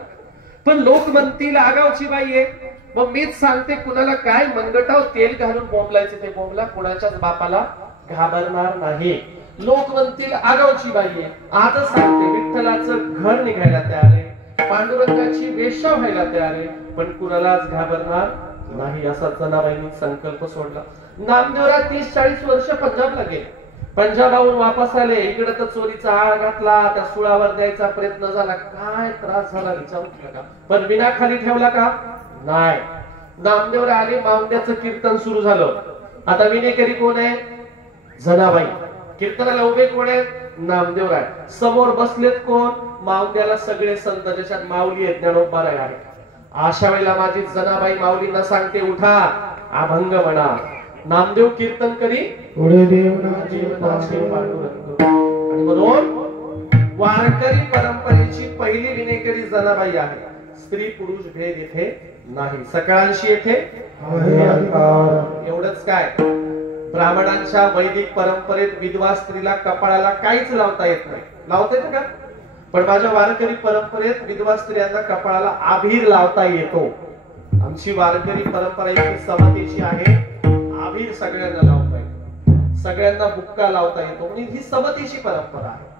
पण लोक म्हणतील आगावची बाई आहे. मग मीच सांगते कुणाला काय मनगटाव तेल घालून बोंबलायचे ते बोंबला. कुणाच्याच बापाला घाबरणार नाही. लोक म्हणतील आगावची बाई आहे. आजच सांगते विठ्ठलाचं घर निघायला तयार आहे, पांडुरंगाची वेश्या व्हायला तयार आहे, पण कुणालाच घाबरणार नाही. असा जनाबाईंनी संकल्प सोडला. नामदेवराय 30-40 वर्ष पंजाबला गेले. पंजाबाहून वापस आले. इकडे तर चोरीचा आळ घातला, त्या सुळावर द्यायचा प्रयत्न झाला. काय त्रास झाला विचारू नका. पण विना खाली ठेवला का? नाही. नामदेवराय आले. मावंद्याचं कीर्तन सुरू झालं. आता विनेकरी कोण आहे? जनाबाई. कीर्तनाला उभे कोण आहेत? नामदेवराय. समोर बसलेत कोण? मावंद्याला सगळे संत. ज्याच्यात माऊली आहेत, ज्ञानोबा आहे. अशा वेळेला माझी जनाबाई माऊलींना सांगते, उठा, अभंग म्हणा. नामदेव कीर्तन करी आणि म्हणून वारकरी परंपरेची पहिली विनेकरी जनाबाई आहे. स्त्री पुरुष भेद इथे नाही, सकाळशी येथे एवढंच काय. ब्राह्मणांच्या वैदिक परंपरेत विधवा स्त्रीला कपाळाला काहीच लावता येत नाही. लावता येतं का? पण माझ्या वारकरी परंपरेत विधवा स्त्रियांना कपाळाला आभीर लावता येतो. आमची वारकरी परंपरा इतकी समतेची आहे, आभीर सगळ्यांना लावता येतो, सगळ्यांना बुक्का लावता येतो, म्हणजे ही समतेची परंपरा आहे.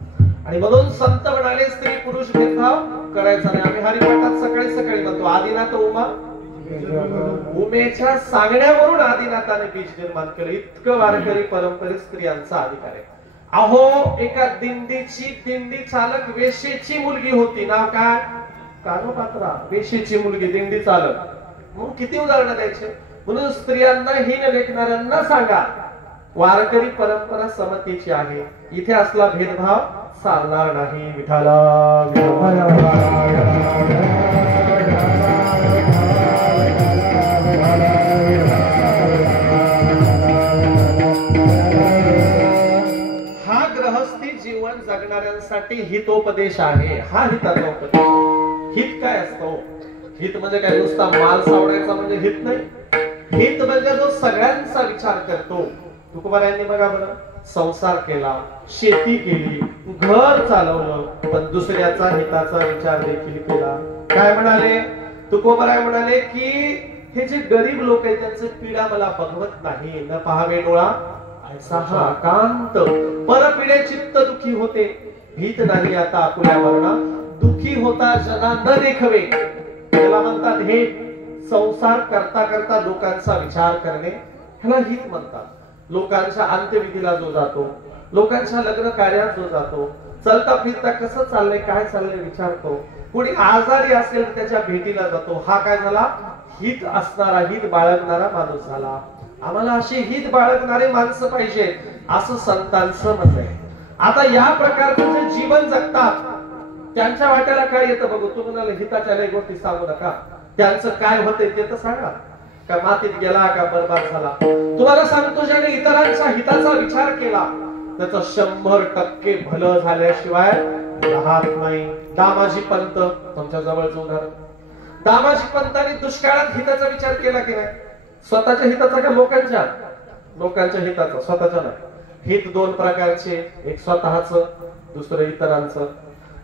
आणि म्हणून संत म्हणाले स्त्री पुरुष भेदभाव करायचा नाही. आम्ही हरिपाठात सकाळी सकाळी म्हणतो, आदिनाथ उमा, उमेच्या सांगण्यावरून आदिनाथाने बीज निर्माण केलं. इतकं वारकरी परंपरेत स्त्रियांचा अधिकार आहे. अहो, एका दिंडी चालक वेशेची मुलगी होती. नाव काय? कानोपात्रा. वेशेची मुलगी, दिंडी चालक. मग किती उदाहरणं द्यायचे. म्हणून स्त्रियांना हीन लेखणाऱ्यांना सांगा, वारकरी परंपरा समतेची आहे, इथे असला भेदभाव चालणार नाही. विठाला हा ग्रहस्थी जीवन जगणाऱ्यांसाठी हितोपदेश आहे. हा हिताचा उपदेश. हित काय असतो? हित म्हणजे काय? नुसता माल सावडायचा म्हणजे हित नाही. हित म्हणजे जो सगळ्यांचा विचार करतो. तुकोबारायांनी बघा बरं, संसार केला, शेती केली, घर चालवलं, पण दुसऱ्याचा हिताचा विचार देखील केला. काय म्हणाले तुकोबाराय? म्हणाले की हे जे गरीब लोक आहेत त्यांचे पीडा मला बघवत नाही. न पाहावे डोळा ऐसा हा कांत, परपिडे चित्त दुखी होते. भीत नाही आता आपुल्या वर्णा, दुखी होता जना न देखवे. त्याला म्हणतात हे संसार करता करता लोकांचा विचार करणे, ह्याला हित म्हणतात. लोकांच्या अंत्यविधीला जो जातो, लोकांच्या लग्न कार्यात जो जातो, चलता फिरता कसं चाललंय, काय चाललंय विचारतो, कोणी आजारी असेल तर त्याच्या भेटीला जातो. हा काय झाला? हित असणारा, हित बाळगणारा माणूस झाला. आम्हाला अशी हित बाळगणारे माणसं पाहिजे, असं संतांचं म्हणणं आहे. आता या प्रकारचं जे जीवन जगतात त्यांच्या वाट्याला काय येतं बघू. तुम्हाला हिताच्या लय गोष्टी सांगू नका, त्यांचं काय होतंय ते तर सांगा. का मातीत गेला का बरबाद झाला? तुम्हाला सांगतो, ज्याने इतरांच्या हिताचा विचार केला त्याचं 100% भलं झाल्याशिवाय राहत नाही. दामाजी पंत तुमच्या जवळचं उदाहरण. दामाजी पंतांनी दुष्काळात हिताचा विचार केला की नाही? स्वतःच्या हिताचा का लोकांच्या? लोकांच्या हिताचा, स्वतःच्या नाही. हित दोन प्रकारचे, एक स्वतःचं, दुसरं इतरांचं.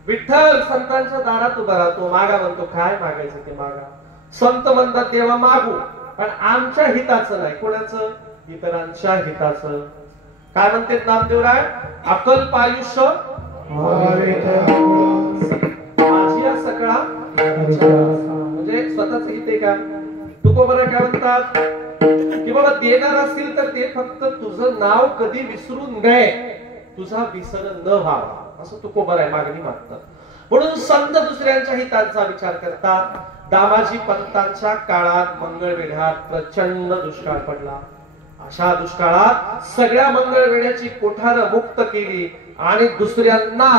विठ्ठल संतांच्या दारात उभा राहतो, मागा म्हणतो, काय मागायचं ते मागा. संत म्हणतात तेव्हा मागू, पण आमच्या हिताचं नाही. कोणाचं? इतरांच्या हिताचं. काय म्हणते नामदेवराय? अकल्प आयुष्य माझी सगळा, म्हणजे स्वतःच हित आहे का? तुकोबारा काय म्हणतात की बाबा देणार असतील तर ते फक्त तुझं नाव कधी विसरू नये, तुझा विसर न व्हावा, असं तुकोबारा मागणी मागतात. म्हणून संत दुसऱ्यांच्या हिताचा विचार करतात. दामाजी पंतांच्या काळात मंगळवेढ्यात प्रचंड दुष्काळ पडला. अशा दुष्काळात सगळ्या मंगळवेढ्याची कोठारं मुक्त केली आणि दुसऱ्यांना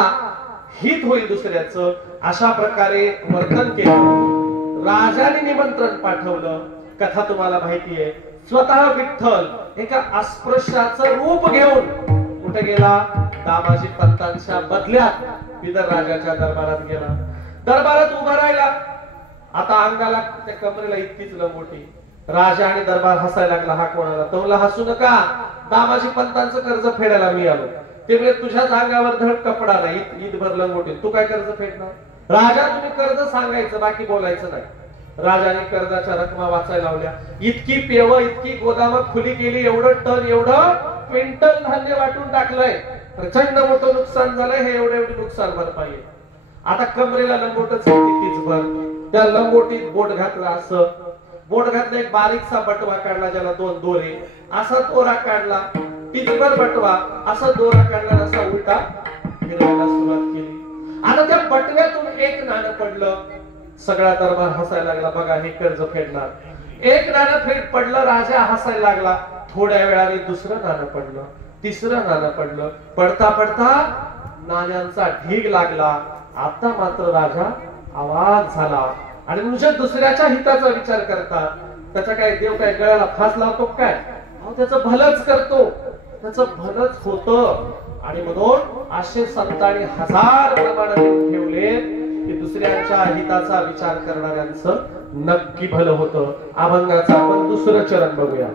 हित होईल दुसऱ्याचं अशा प्रकारे वर्तन केलं. राजाने निमंत्रण पाठवलं. कथा तुम्हाला माहिती आहे. स्वतः विठ्ठल एका अस्पृश्याचं रूप घेऊन कुठे गेला? दामाजी पंतांच्या बदल्यात बिदर राजाच्या दरबारात गेला. दरबारात उभा राहिला. आता अंगाला त्या कमरेला इतकीच लंगोटी. राजा आणि दरबार हसायला लागला. हा कोणाला? तो म्हणला, हसू नका, दामाजी पंतांचं कर्ज फेडायला मी आलो. ते म्हणजे तुझ्याच अंगावर धड कपडा नाही, ईदभर लंगोटी, तू काय कर्ज फेडणार? राजा तुम्ही कर्ज सांगायचं, बाकी बोलायचं नाही. राजाने कर्जाच्या रकमा वाचायला लावल्या. इतकी पेव, इतकी गोदामं खुली केली, एवढं टन, एवढं क्विंटल धान्य वाटून टाकलंय. प्रचंड मोठं नुकसान झालंय. हे एवढे नुकसान भरपाई. आता कमरेला लंगोटच तीच भर. त्या लंगोटीत बोट घातला. असं बोट घातलं, एक बारीकसा बटवा काढला ज्याला 2 दोरे, असा दोरा काढला. टिचभर बटवा, असा दोरा काढला, असा उलटा फिरवायला सुरुवात केली. आता त्या बटव्यातून एक नाणं पडलं. सगळा दरबार हसायला लागला. बघा, हे कर्ज फेडणार. एक नाणं फेड पडलं. राजा हसायला लागला. थोड्या वेळाने दुसरं नाणं पडलं, तिसरं नाणं पडलं. पडता पडता नाण्यांचा ढीग लागला. आता मात्र राजा आवाज झाला आणि नुसतं दुसऱ्याच्या हिताचा विचार करता. त्याचा काय देव काय गळ्याला फास लावतो काय? अहो त्याचं भलंच करतो, त्याचं भलंच होतं. आणि म्हणून असे संतांनी हजार प्रमाण देऊन ठेवले की दुसऱ्यांच्या हिताचा विचार करणाऱ्यांचं नक्की भलं होतं. अभंगाचं आपण दुसरं चरण बघूया.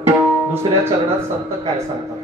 दुसऱ्या चरणात संत काय सांगतात?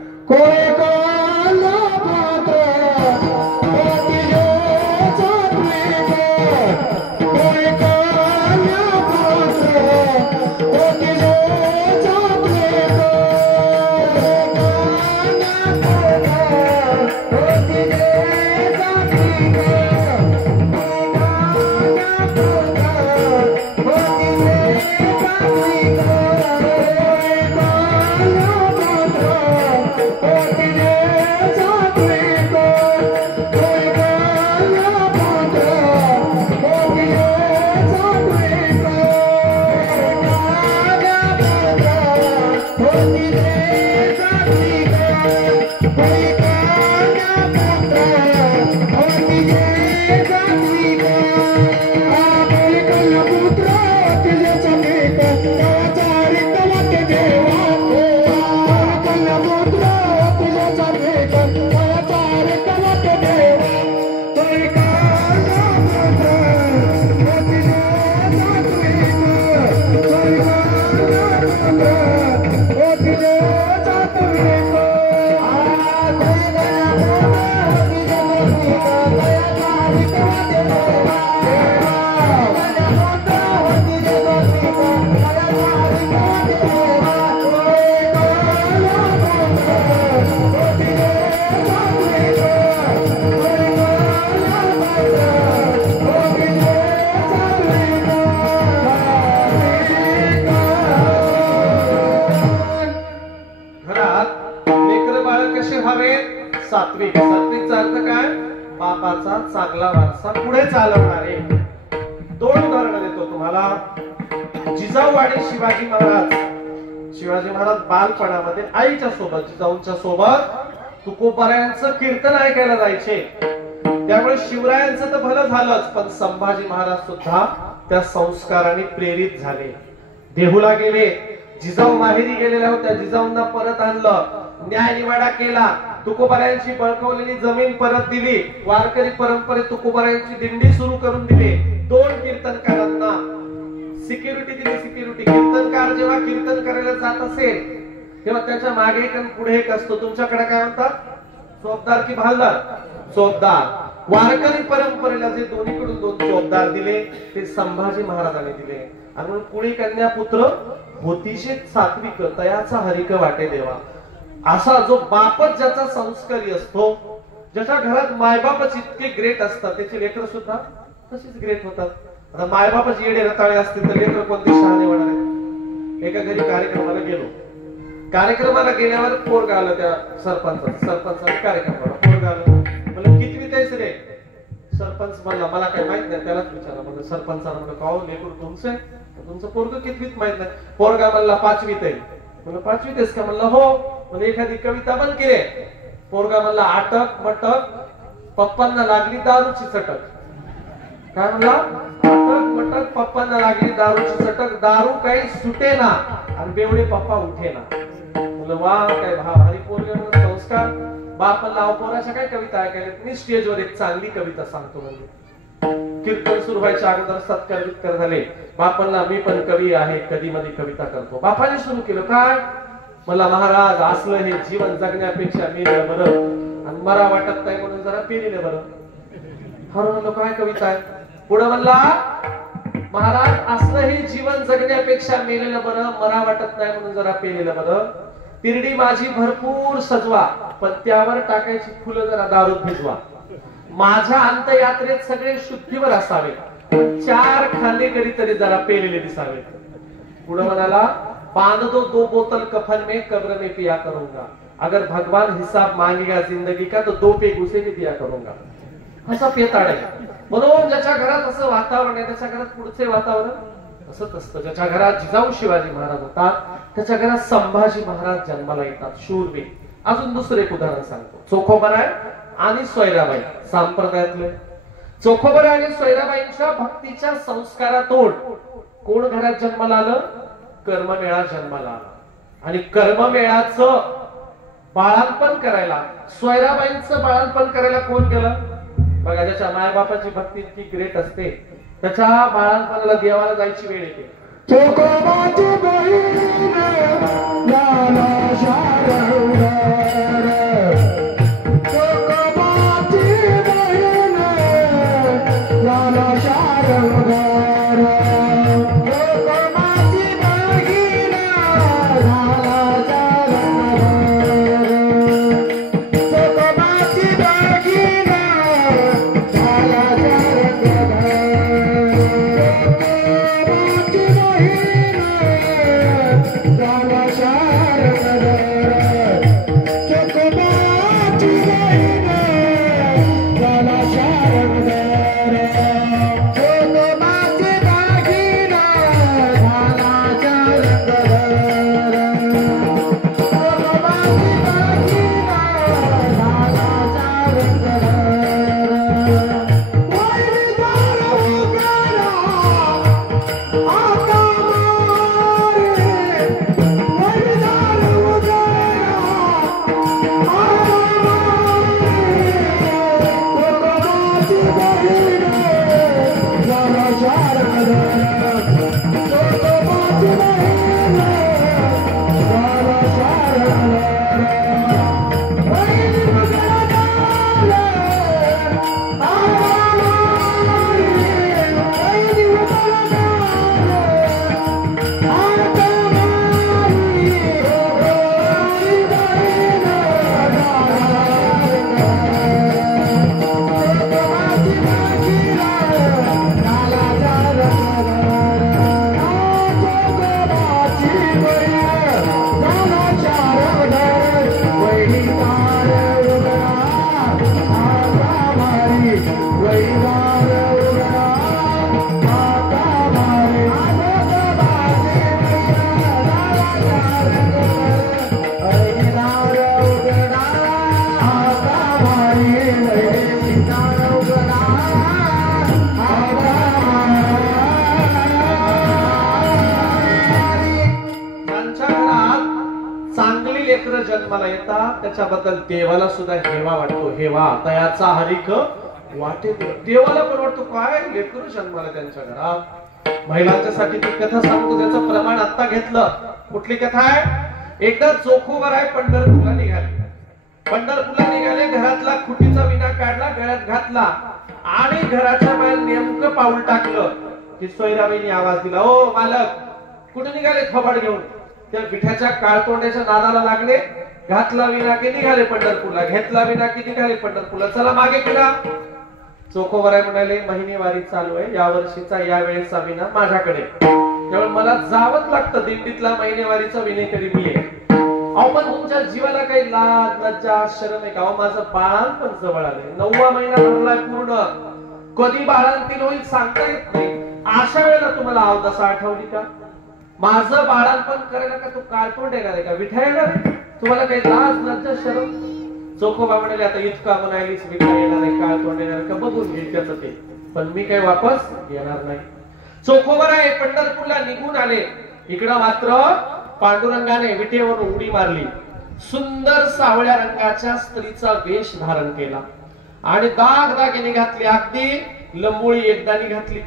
सात्विक. सात्विकचा अर्थ काय? बापाचा चांगला वारसा पुढे चालवणारे. दोन उदाहरणं देतो तुम्हाला. जिजाऊ आणि शिवाजी महाराज. शिवाजी महाराज बालपणामध्ये आईच्या सोबत, जिजाऊंच्या सोबत तुकोबारायांचं कीर्तन ऐकायला जायचे. त्यामुळे शिवरायांचं तर भलं झालंच, पण संभाजी महाराज सुद्धा त्या संस्काराने प्रेरित झाले. देहूला गेले. जिजाऊ माहेरी गेलेल्या होत्या. जिजाऊंना परत आणलं. न्याय निवाडा केला. तुकोबारायांची बळकवलेली जमीन परत दिली. वारकरी परंपरेत तुकोबारायांची दिंडी सुरू करून दिली. दोन कीर्तनकारांना सिक्युरिटी दिली. सिक्युरिटी. कीर्तनकार जेव्हा कीर्तन करायला जात असेल तेव्हा त्याच्या मागे एक आणि पुढे एक असतो. तुमच्याकडे काय म्हणतात? चोपदार की भालदार? चोपदार. वारकरी परंपरेला जे दोन्हीकडून दोन चोपदार दिले ते संभाजी महाराजांनी दिले. आणि म्हणून कुणी कन्या पुत्र होतीशे सात्विक तयाचा हरिक वाटे देवा. असा जो बापच ज्याचा संस्कारी असतो, ज्याच्या घरात मायबापच इतके ग्रेट असतात, त्याचे लेकर सुद्धा तसेच ग्रेट होतात. आता मायबापच येडे रताळे असतील तर लेकर कोणते शहाणे होणार आहेत? एका घरी कार्यक्रमाला गेलो. कार्यक्रमाला गेल्यावर पोरगा आलं त्या सरपंचाचा कार्यक्रमाला. पोरगा आलं. म्हणलं कितवीत आहेस रे? सरपंच म्हणला मला काय माहित नाही. त्यालाच विचारा. म्हणलं सरपंचाला म्हणलं का लेकर तुमचं? तुमचं पोरग कितवीत माहित नाही. पोरगा म्हणला 5वीत आहे. म्हणलं 5वीत आहेस का? म्हणलं हो. म्हणजे एखादी कविता बन की रे. पोरगा म्हणला आटक मटक पप्पांना लागली दारूची चटक. काय म्हणला? आटक मटक पप्पांना लागली दारूची चटक. दारू काही सुटे ना आणि बेवडे पप्पा उठे ना. म्हणलं वा काय भारी पोरगे म्हणून संस्कार. बाप म्हणला पोराच्या काय कविता ऐकायला? मी स्टेजवर एक चांगली कविता सांगतो. म्हणजे कीर्तन सुरू व्हायच्या अगोदर सत्कार झाले. बाप म्हणला मी पण कवी आहे, कधी मध्ये कविता करतो. बापाने सुरू केलं काय? मला महाराज असलं हे जीवन जगण्यापेक्षा मेलं बरं आणि मरा वाटत नाही म्हणून जरा पेरिलं बरं. हर म्हणलं काय कविता आहे? पुढे म्हणला महाराज असलं हे जीवन जगण्यापेक्षा मेलेलं बरं, मरा वाटत नाही म्हणून जरा पेरिलं बरं. तिरडी माझी भरपूर सजवा पण त्यावर टाकायची फुलं जरा दारूत भिजवा. माझ्या अंतयात्रेत सगळे शुद्धीवर असावे, 4 खाल्ले कधीतरी जरा पेलेले दिसावे. पुढे म्हणाला बांध दो 2 बोतल कफन में कब्र में पिया करूंगा. अगर भगवान हिसाब मांगेगा जिंदगी का तो 2 पेग उसे भी दिया करूंगा. असा पेताड आहे. म्हणून ज्याच्या घरात असं वातावरण आहे त्याच्या घरात पुढचे वातावरण असंच असतं. ज्याच्या घरात जिजाऊ शिवाजी महाराज होतात त्याच्या घरात संभाजी महाराज जन्माला येतात. शूरवीर. अजून दुसरे एक उदाहरण सांगतो. चोखोबाराय आणि सोयराबाई सांप्रदायातले. चोखोबर आणि सोयराबाईंच्या भक्तीच्या संस्कारातून कोण घरात जन्माला आलं? कर्ममेळा जन्माला आला. आणि कर्ममेळाचं बाळांपण करायला, सोयराबाईंचं बाळांपण करायला कोण केलं? बघा, ज्याच्या मायबापाची भक्ती इतकी ग्रेट असते त्याच्या बाळांपणाला देवाला जायची वेळ येते. चोखोबाची बहीण ज्ञाना शारंगार, चोखोबाची बहीण ज्ञाना शारंगार, चोखोबाची बहीण ज्ञानाचा रंगार, चोखोबाची बहीण ज्ञानाचा जन्माला येतात त्याच्याबद्दल देवाला सुद्धा हेवा वाटतो. हेवा तयाचा हरिक वाटे, देवाला पण वाटतो काय लेकरू जन्माला त्यांच्या घरात. महिलांच्यासाठी ती कथा सांगतो, त्याचं प्रमाण आता घेतलं. कुठली कथा आहे? एकदा चोखोबर आहे पंढरपूरला निघाले. पंढरपूरला निघाले, घरातला खुटीचा विणा काढला, गळ्यात घातला आणि घराच्या बाहेर नेमकं पाऊल टाकलं की सोयराबाईंनी आवाज दिला, ओ मालक, कुठे निघाले थोबाड घेऊन? त्या पिठाच्या काळतोंड्याच्या नादाला लागले. घातला विना की निघाले पंढरपूरला, घेतला विना की निघाले पंढरपूरला. चला मागे केला. चोखोबर म्हणाले, महिनेवारी चालू आहे, या वर्षीचा या वेळेचा विना माझ्याकडे, त्यामुळे मला जावंच लागतं दिंडीतला महिनेवारीचा विनेकरी मी आहे. अहो पण तुमच्या जीवाला काही लाज लज्जा शरम आहे का? अहो माझं बाळांपण जवळ आलंय, 9वा महिना भरलाय पूर्ण, कधी बाळांतील होईल सांगता येत नाही. अशा वेळेला तुम्हाला अवदसा आठवली का? माझं बाळांपण करायला का तू काळतोंड येणार आहे का? विठा येणार? तुम्हाला काही लाज लज्जा शरम? चोखोबा म्हणाले, आता इतका म्हणालीस विठा येणार आहे, काळतोंड येणार का? बघून घेईल त्याचं ते, पण मी काही वापस येणार नाही. चोखोबर आहे पंढरपूरला निघून आले. इकडं मात्र पांडुरंगाने विटेवरून उडी मारली. सुंदर सावळ्या रंगाच्या स्त्रीचा वेश धारण केला आणि दागदागिने घातले, अगदी लंबोळी एकदानी घातली.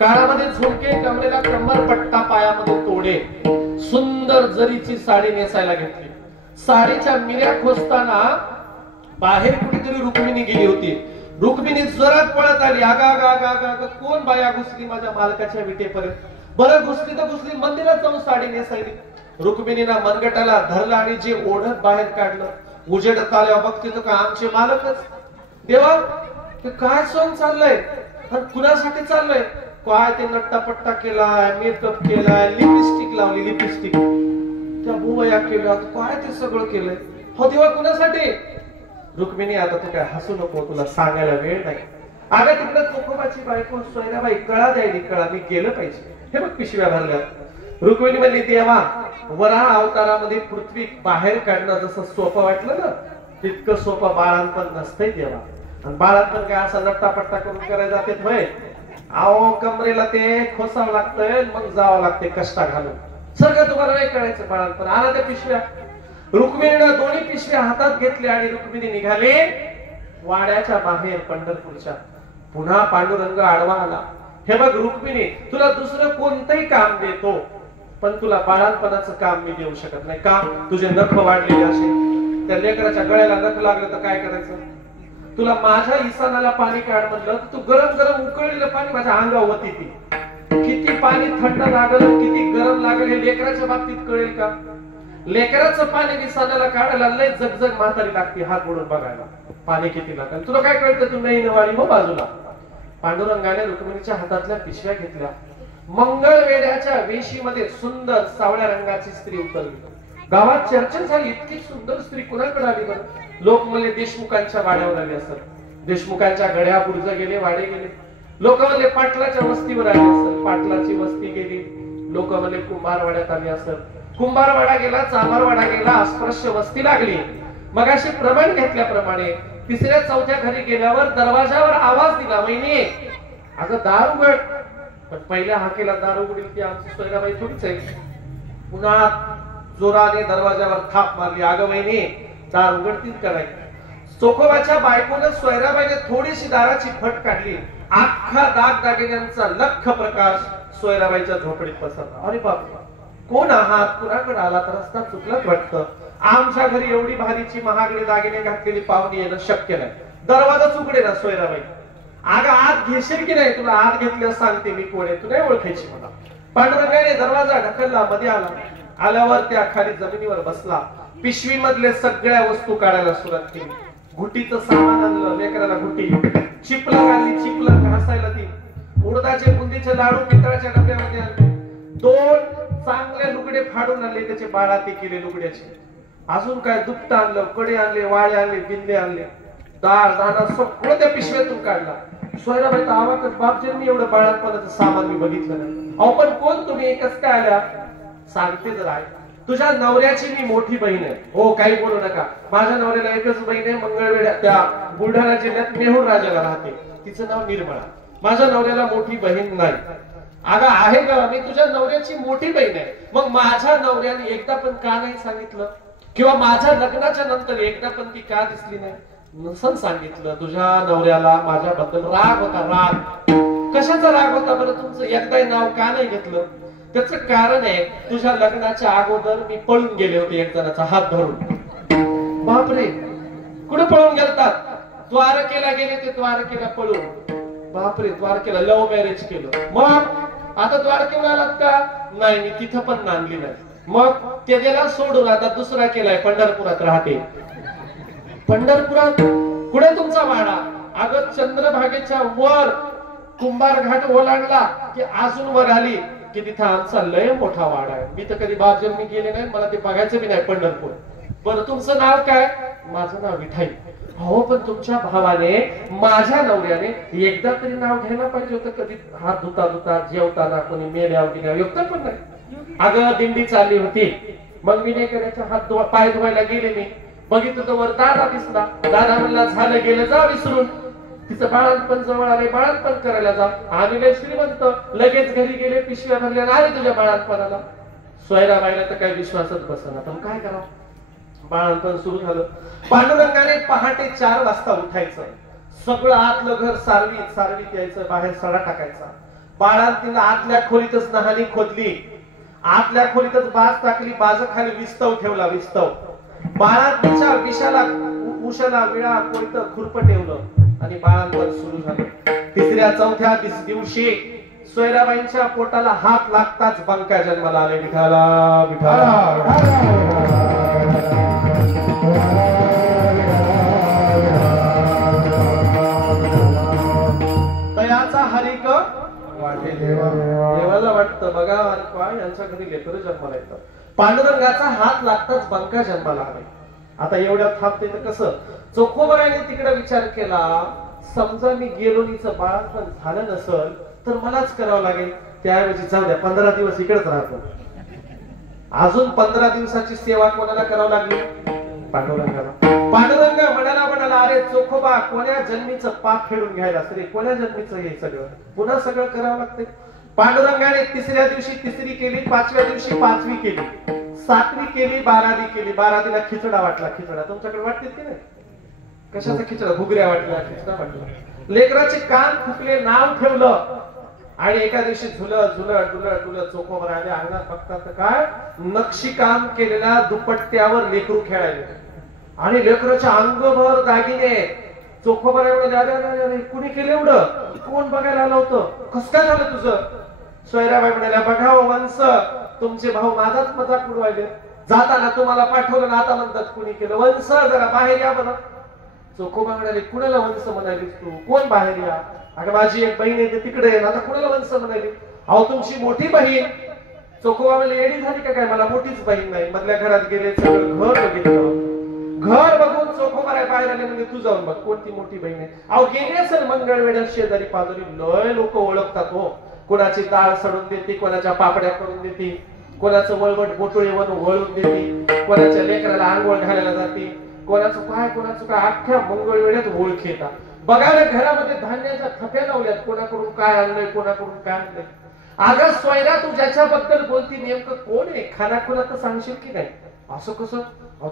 काळामध्ये झुमके, कमरेला कमरपट्टा, पायामध्ये तोडे, सुंदर जरीची साडी नेसायला घेतली. साडीच्या मिऱ्या खोसताना बाहेर कुठेतरी रुक्मिणी गेली होती. रुक्मिणी जोरात पळत आली. आगा कोण बाया घुसली माझ्या मालकाच्या विटेपर्यंत? बरं घुसली तर घुसली, मंदिरात जाऊन साडी नेसायली. रुक्मिणीला मनगटाला धरलं आणि जे ओढत बाहेर काढलं. उजेडत आल्यावर बघते तर का आमचे मालकच. देवा, ते काय सण चाललंय आणि कुणासाठी चाललंय? काय ते नट्टापट्टा केलाय, मेकअप केलाय, लिपस्टिक लावली, लिपस्टिक त्या भुवया केल्या, काय ते सगळं केलंय. हो देवा, कुणासाठी? रुक्मिणी, आता तू काय हसू नको, तुला सांगायला वेळ नाही. अगं तिकडे चोखोबाची बायको सोयराबाई कळा द्यायली, कळा मी केलं पाहिजे. हे बघ पिशव्या भरल्या. रुक्मिणी म्हणली, देवा, वराह अवतारामध्ये पृथ्वी बाहेर काढणं जसं सोपं वाटलं ना, तितकं सोपं बाळांपण नसतंय देवा. आणि बाळात पण काय असा नट्टापट्टा करून करायला जाते होय. अहो कमरेला ते खोसावं लागतंय, मग जावं लागते कष्टा घालून. सगळं तुम्हाला नाही कळायचं बाळात. पण आला त्या पिशव्या, रुक्मिणीनं दोन्ही पिशव्या हातात घेतल्या आणि रुक्मिणी निघाले वाड्याच्या बाहेर पंढरपूरच्या. पुन्हा पांडुरंग आडवा आला. हे बघ रुक्मिणी, तुला दुसरं कोणतंही काम देतो, पण तुला बाळांपणाचं काम मी देऊ शकत नाही. काम तुझे नख वाढलेले असे, त्या लेकराच्या गळ्याला नख लागलं तर काय करायचं? तुला माझ्या इसानाला पाणी काढ म्हणलं, तू गरम गरम उकळलेलं पाणी माझ्या अंगावर वती. किती पाणी थंड लागल, किती गरम लागेल हे लेकराच्या बाबतीत कळेल का? लेकराचं पाणी विसानाला काढायला लय जगजग म्हातारी लागते हात ओढून बघायला पाणी किती लागेल. तुला काय कळतं? तू नाही नवाळी हो बाजूला. पांडुरंगाने रुक्मिणीच्या हातातल्या पिशव्या घेतल्या. मंगळवेड्याच्या वेशीमध्ये सुंदर सावळ्या रंगाची स्त्री उतरली. गावात चर्चा झाली, इतकी सुंदर स्त्री कुणाकडे आली बरं? लोक म्हणले देशमुखांच्या वाड्यावर आले असत. देशमुखांच्या गड्या बुर्ज गेले, वाडे गेले. लोक म्हणले पाटलाच्या वस्तीवर आले असत. पाटलाची वस्ती गेली. लोक म्हणले कुंभारवाड्यात आले असत. कुंभारवाडा गेला, चांभारवाडा गेला, अस्पृश्य वस्ती लागली. मग असे प्रमाण घेतल्याप्रमाणे तिसऱ्या चौथ्या घरी गेल्यावर दरवाजावर आवाज दिला, वहिनी अगं दार उघड. पण पहिल्या हाकेला दार उघडील ती आमची सोयराबाई थोडीच आहे. पुन्हा जोराने दरवाजावर थाप मारली, अगं वहिनी दार उघडतील का नाही? चोखोबाच्या बायकोने सोयराबाईने थोडीशी दाराची फट काढली. अख्खा दागदागिन्यांचा लख प्रकाश सोयराबाईच्या झोपडीत पसरला. अरे बापरे, कोण आहात? कुणाकडे आला? तर रस्ता चुकलाच वाटतं. आमच्या घरी एवढी भारीची महागडी दागिने घातलेली पाहुणी येणं शक्य नाही. दरवाजा चुकडे ना सोयराबाई. अगं आत घेशील की नाही? तुला आत घेतल्यावर सांगते मी कोण आहे, तू नाही ओळखायची मला. पांडुरंगाने दरवाजा ढकलला, मध्ये आला. आल्यावर त्या खाली जमिनीवर बसला. पिशवी मधले सगळ्या वस्तू काढायला सुरुवात केली. घुटीचं सामान आणलं, लेकराला घुटी. चिपलक आणली, चिपलक घासायला ती. उडदाचे बुंदीचे लाडू मित्राच्या डब्यामध्ये आणले. 2 चांगले लुगडे फाडून आणले, त्याचे बाळाती केले लुगड्याचे. अजून काय दुपट आणलं, कडे आणले, वाळे आणले, बिंदे आणले. दार दाना सगळं त्या पिशव्यातून काढला. सोयराबाई तर आवाकच, बापजी मी एवढं बाळातपणाचं सामान मी बघितलं नाही. अहो पण कोण तुम्ही? एकच काय आल्या? सांगते जर आहे, तुझ्या नवऱ्याची मी मोठी बहीण आहे. हो काही बोलू नका. माझ्या नवऱ्याला एकच बहीण आहे, मंगळवेढ्या त्या बुलढाणा जिल्ह्यात मेहूर राजाला राहते. तिचं नाव निर्मळा. माझ्या नवऱ्याला मोठी बहीण नाही. अगं आहे का? मी तुझ्या नवऱ्याची मोठी बहीण आहे. मग माझ्या नवऱ्याने एकदा पण का नाही सांगितलं? किंवा माझ्या लग्नाच्या नंतर एकदा पण ती का दिसली नाही? नसन सांगितलं. तुझ्या नवऱ्याला माझ्याबद्दल राग होता. राग कशाचा राग होता बरं? तुमचं एकदाही नाव का नाही घेतलं? त्याच कारण आहे, तुझ्या लग्नाच्या अगोदर मी पळून गेले होते एक जणाचा हात धरून. बापरे, कुठे पळून गेलतात? द्वारकेला गेले ते, द्वारकेला पळून. बापरे, द्वारकेला लव्ह मॅरेज केलं. मग आता द्वारकेला आलात का? नाही, मी तिथं पण नांदली नाही. मग ते गेला सोडून आता दुसरा केलाय, पंढरपुरात राहते. पंढरपुरात कुठे तुमचा वाडा? अगं चंद्रभागेच्या वर कुंभार घाट ओलांडला की अजून वर आली की तिथं आमचा लय मोठा वाडा आहे. मी तर कधी बाजून मी गेले नाही, मला ते बघायचं बी नाही पंढरपूर. बरं तुमचं नाव काय? माझं नाव विठाई. हो पण तुमच्या भावाने, माझ्या नवऱ्याने एकदा तरी नाव घ्यायला पाहिजे होतं. कधी हात धुता धुता, जेवताना, कोणी मेल्यावर गेल्यावर एकदा पण नाही. अगं दिंडी चालली होती, मग मी नाही करायचं, हात पाय धुवायला गेले. मी बघितलं तर वर दादा दिसला. दादा म्हणला झालं गेलं, जा विसरून. तिचं बाळांपण जवळ आले, बाळांपण करायला जा. आम्ही लय श्रीमंत, लगेच घरी गेले, पिशव्या भरल्या, आले तुझ्या बाळांपणाला. सोयराबाईला तर काही विश्वासच बसना. पण काय करावं? बाळांपण सुरू झालं. पांडुरंगाने पहाटे 4 वाजता उठायचं. सगळं आतलं घर सारवीत यायचं, बाहेर सडा टाकायचा. बाळांतीला आतल्या खोलीतच नहाणी खोदली. आतल्या खोलीतच बाज टाकली, बाजाखाली विस्तव ठेवला. विस्तव बाळांतीच्या उशाला विळा, कोयतं, खुरप ठेवलं आणि बाळांपण सुरू झालं. 3ऱ्या 4थ्या दिवशी सोयराबाईंच्या पोटाला हात लागताच बंका जन्माला आले. विठाला विठाला. तयाचा हरिक वाटे देवाला वाटतं. बघा काय यांच्या घरी लेकरं जन्माला येतं. पांडुरंगाचा हात लागताच बंका जन्माला आले. आता एवढ्यात थांबते तर कसं? चोखोबाईने तिकडे विचार केला, समजा मी गेलो, नीचं बाळांपण झालं नसल तर मलाच करावं लागेल. त्याऐवजी जाऊ द्या, 15 दिवस इकडेच राहतो. अजून 15 दिवसाची सेवा कोणाला करावं लागली? पांडुरंगाला. पांडुरंग म्हणाला अरे चोखोबा कोण्या जन्मीचं पाप फेडून घ्यायला रे, कोण्या जन्मीचं हे सगळं पुन्हा सगळं करावं लागते. पांडुरंगाने तिसऱ्या दिवशी तिसरी केली, पाचव्या दिवशी पाचवी केली, सातवी केली, बारावी केली. बारावीला खिचडा वाटला. खिचडा तुमच्याकडे वाटते की नाही? कशाचा खिचडा? घुगऱ्या वाटला, खिचडा वाटला. लेकराचे कान फुकले, नाव ठेवलं आणि एका दिवशी झुलत चोखोबराच्या अंगात बघतात काय नक्षीकाम केलेल्या दुपट्ट्यावर लेकरू खेळायले आणि लेकराच्या अंगभर दागिने. चोखोबरा एवढं कुणी केलं एवढं? कोण बघायला आलं होतं? कस काय झालं तुझं? सोयराबाई म्हणाल्या बघावं वंश, तुमचे भाऊ माझाच मजाक उडवायले. जाताना तुम्हाला पाठवलं ना आता म्हणतात कुणी केलं. वंश जरा बाहेर या बरं. चोखोबा म्हणाले कुणाला वंश म्हणालीस तू? कोण बाहेर या? अगं माझी एक बहीण आहे तिकडे, आता कुणाला वंश म्हणाली? अहो तुमची मोठी बहीण. चोखोबा म्हणजे येडी झाली का काय? मला मोठीच बहीण नाही. मधल्या घरात गेले, सगळं घर बघितलं. घर बघून चोखोबा बाहेर आले म्हणजे तू जाऊन बघ कोणती मोठी बहीण आहे. अहो गेली असेल मंगळवेढ्यात शेजारी पाजारी. लय लोक ओळखतात हो. कोणाची डाळ सडून देते, कोणाच्या पापड्या करून देते, कोणाचं वळवट बोटोळे वळून देते, कोणाच्या लेकराला आंघोळ घालायला जाते, कोणाचं काय अख्ख्या मंगळवेढ्यात ओळख येतात. बघायला घरामध्ये धान्याच्या थप्या लावल्यात, कोणाकडून काय आणलंय, कोणाकडून काय आणलंय. अगं सोयरा तू ज्याच्याबद्दल बोलती नेमकं कोण आहे? खानाखुना तर सांगशील की नाही? असं कसं?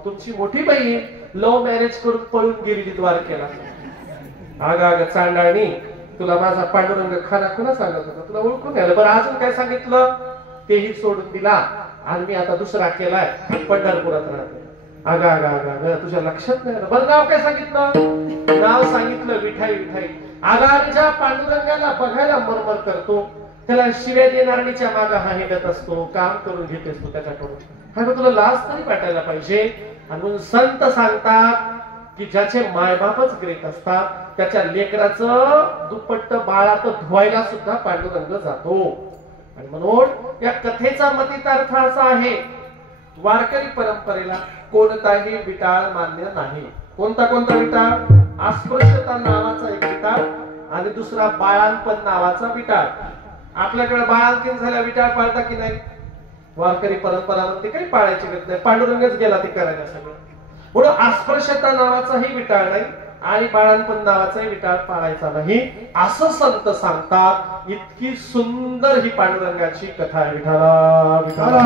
तुमची मोठी बहीण लव्ह मॅरेज करून पळून गेली द्वारकेला. आग चांडाणी, तुला माझा पांडुरंग खानाखुना सांगत होता, तुला ओळखून घ्यायला. बरं अजून काय सांगितलं? तेही सोडून दिला आणि मी आता दुसरा केलाय, पंढरपुरात राहते. आगा तुझ्या लक्षात नाही. बरं नाव काय सांगितलं? नाव सांगितलं विठाई. आगाच्या पांडुरंगाला बघायला मरमर करतो, त्याला शिव्या देणारणीच्या मागे हा हिंडत असतो, काम करून घेत असतो त्याच्याकडून. हा तुला लाज तरी वाटायला पाहिजे. आणि संत सांगतात की ज्याचे मायबापच ग्रेट असतात त्याच्या लेकराचं दुपट्ट बाळात धुवायला सुद्धा पांडुरंग जातो. आणि म्हणून या कथेचा मतितार्थ असा आहे, वारकरी परंपरेला कोणताही विटाळ मान्य नाही. कोणता विटाळ? अस्पृश्यता नावाचा एक विटाळ आणि दुसरा बाळांपण नावाचा विटाळ. आपल्याकडे बाळांकीन झाल्या विटाळ पाळता की नाही? वारकरी परंपरा म्हणते काही पाळायची गरज नाही, पांडुरंगच गेला ते करायला सगळं. म्हणून अस्पृश्यता नावाचाही विटाळ नाही आणि बाळांपण नावाचाही विटाळ पाळायचा नाही असं संत सांगतात. इतकी सुंदर ही पांडुरंगाची कथा आहे. विठाला विठाला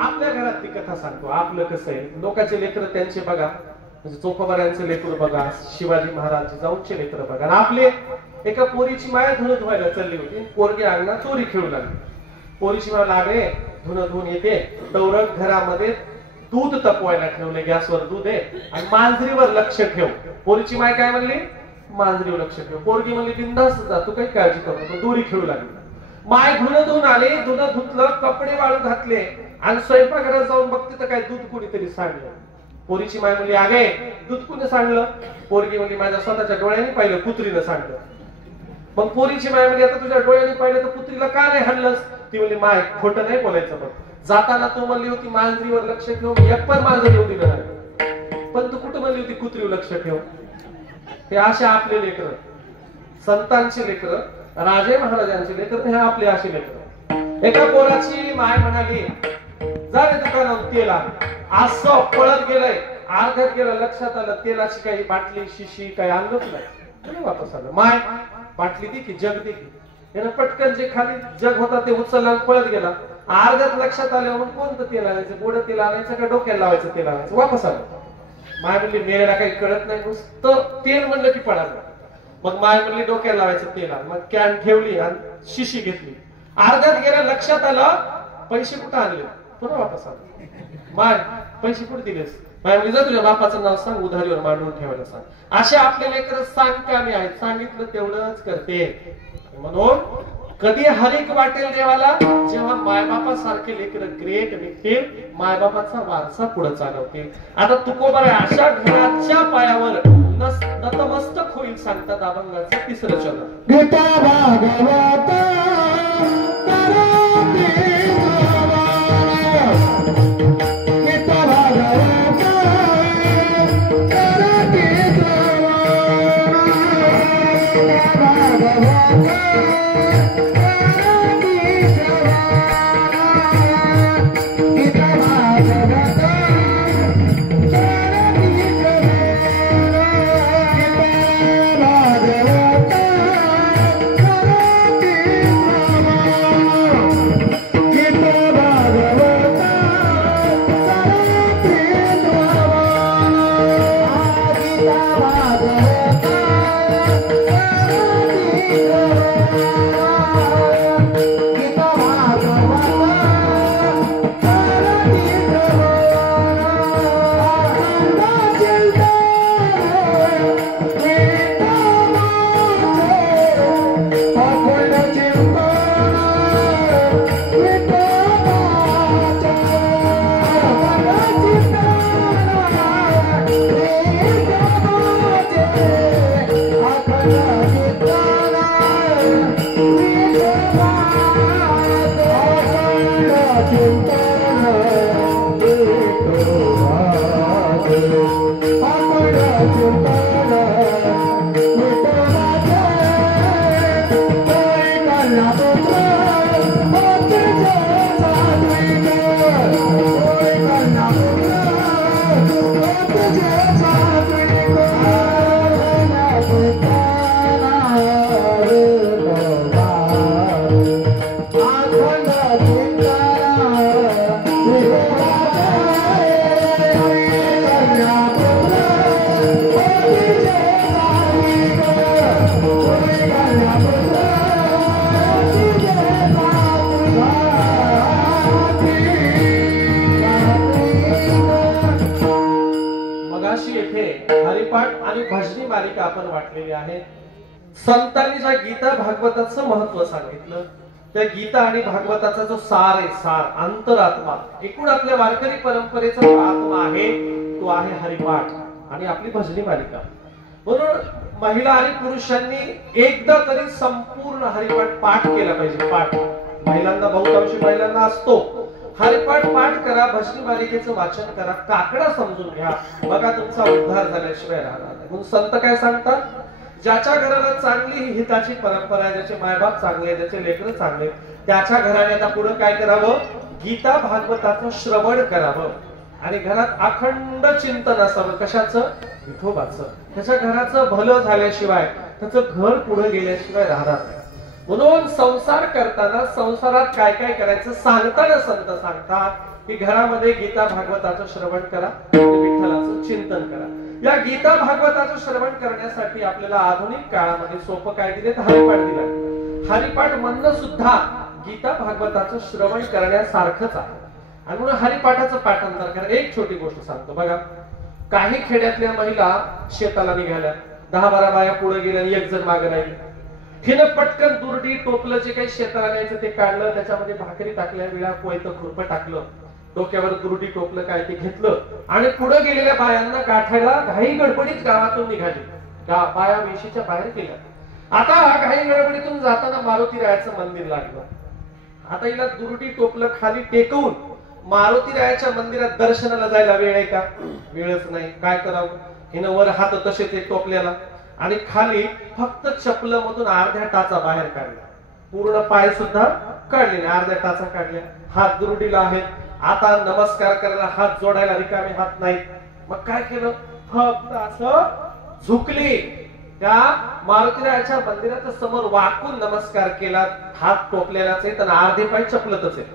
आपल्या घरात ती कथा सांगतो. आपलं कसं आहे, लोकांचे लेकर त्यांचे बघा, म्हणजे चोखोबाऱ्यांचे लेकर बघा, शिवाजी महाराज जिजाऊंचे लेकर बघा. आपले एका पोरीची माया धुणं धुवायला चालली होती. पोरगी अंगणात चोरी खेळू लागली. पोरीची माया लागले, धुणं धुवून येते, तवरक घरामध्ये दूध तपवायला ठेवले, गॅसवर दूध आहे आणि मांजरीवर लक्ष ठेव. पोरीची माय काय म्हणली? मांजरीवर लक्ष ठेव. पोरगी म्हणली बिंदास जा, तू काही काळजी करू नको. दोरी खेळू लागली. माय धुणं धुवून आले, धुणं धुतलं, कपडे वाळू घातले आणि स्वयंपाकघरात जाऊन बघते तर काय दूध कोणीतरी सांडलं. पोरीची माय म्हणली अगे दूध कुणी सांडलं? पोरगी म्हणली माझ्या स्वतःच्या डोळ्यांनी पाहिलं, कुत्रीनं सांडलं. मग पोरीची माय म्हणली आता तुझ्या डोळ्यांनी पाहिलं तर कुत्रीला का नाही हाणलंस? ती म्हणली माय खोटं नाही बोलायचं, पण जाताना तू म्हणली होती मांजरीवर लक्ष ठेव, एक पण मांजर येऊ दिलं नाही, पण तू कुठं म्हणली होती कुत्रीवर लक्ष ठेव. हे असे आपले लेकर, संतांचे लेकर, राजे महाराजांचे लेकर, हे आपले असे लेकर. एका पोराची माय म्हणाली जा रे दुकानात तेल आण. असं पळत गेलंय, अर्ध्यात गेलं, लक्षात आलं तेलाची काही बाटली शिशी काही आणलंच नाही. वापस आलं. माय बाटली दे की जग दे की. यानं पटकन जे खाली जग होता ते उचलला पळत गेला. अर्ध्यात लक्षात आलं म्हणून कोणतं तेल आणायचं, गोड तेल आणायचं का डोक्याला लावायचं तेल आणायचं. वापस आलं. माय म्हणली मेलेला काही कळत नाही, नुसतं तेल म्हणलं की पळालं. मग माय म्हणली डोक्याला लावायचं तेल आण. मग कॅन ठेवली आणि शिशी घेतली. अर्ध्यात गेलं, लक्षात आलं पैसे कुठं आणले, पुन्हा वापस आलं. माय पैसे कुठे दिलेस? माय म्हणजे जा तुझ्या बापाचं नाव सांग, उधारीवर मांडून ठेवायला सांग. असे आपले लेकर सांग कामी आहेत, सांगितलं तेवढंच करते. म्हणून कधी हरिक वाटेल देवाला जेव्हा मायबापासारखे लेकर ग्रेट निघतील, मायबापाचा वारसा पुढे चालवतील. आता तुकोबार अशा घराच्या पायावर नतमस्तक होईल सांगतात अभंगाचं तिसरं चरण. गीता भागवत भजनी मालिका आपण वाटलेली आहे. संतांनी ज्या गीता भागवताचं महत्व सांगितलं, त्या गीता आणि भागवताचा जो सार आहे, सार अंतरात्मा, एकूण आपल्या वारकरी परंपरेचा जो आत्मा आहे तो आहे हरिपाठ आणि आपली भजनी मालिका. म्हणून महिला आणि पुरुषांनी एकदा तरी संपूर्ण हरिपाठ पाठ केला पाहिजे. पाठ महिलांना, बहुतांशी महिलांना असतो. हरिपाठ पाठ करा, भजनी मालिकेचं वाचन करा, काकडा समजून घ्या, बघा तुमचा उद्धार झाल्याशिवाय राहणार नाही. म्हणून संत काय सांगतात, ज्याच्या घराला चांगली हिताची परंपरा आहे, ज्याचे मायबाप चांगले, ज्याचे लेकरं चांगले, त्याच्या घराने आता पुढे काय करावं, गीता भागवताचं श्रवण करावं आणि घरात अखंड चिंतन असावं. कशाचं? विठोबाचं. त्याच्या घराचं भलं झाल्याशिवाय, त्याचं घर पुढे गेल्याशिवाय राहणार नाही. म्हणून संसार करताना संसारात काय काय करायचं सांगताना संत सांगतात की घरामध्ये गीता भागवताचं श्रवण करा, विठ्ठलाचं चिंतन करा. या गीता भागवताचं श्रवण करण्यासाठी आपल्याला आधुनिक काळामध्ये सोपं काय दिले, हरिपाठ दिला. हरिपाठ म्हणणं सुद्धा गीता भागवताचं श्रवण करण्यासारखंच आहे. आणि म्हणून हरिपाठाचं पाठांतर करा. एक छोटी गोष्ट सांगतो बघा, काही खेड्यातल्या महिला शेताला निघाल्या, 10-12 बाया पुढे गेल्या, एक जण मागे राहिली. हिनं पटकन दुर्डी टोपलं, जे काही शेताला न्यायचं ते काढलं, त्याच्यामध्ये भाकरी टाकल्या, विळा कोयतं खुरपं टाकलं, डोक्यावर दुर्डी टोपलं काय ते घेतलं आणि पुढे गेलेल्या बायांना गाठायला घाई गडबडीत गावातून निघाली. बाया वेशीच्या बाहेर गेल्या. आता घाई गडबडीतून जाताना मारुती रायाचं मंदिर लागलं. आता हिला दुर्डी टोपलं खाली टेकवून मारुती रायाच्या मंदिरात दर्शनाला जायला वेळ आहे का? वेळच नाही. काय करावं? हिनं वर हात तसे ते टोपल्याला आणि खाली फक्त चपल मधून अर्ध्या टाचा बाहेर काढला, पूर्ण पाय सुद्धा काढले नाही, अर्ध्या टाचा काढल्या. हात दुर्डीला आहेत. आता नमस्कार करायला हात जोडायला रिकामे हात नाहीत. मग काय केलं? फक्त असं झुकली, त्या मारुतीरायाच्या मंदिराच्या समोर वाकून नमस्कार केला. हात टोपलेलाच आहे, त्यांना अर्धे पाय चपलतच आहे.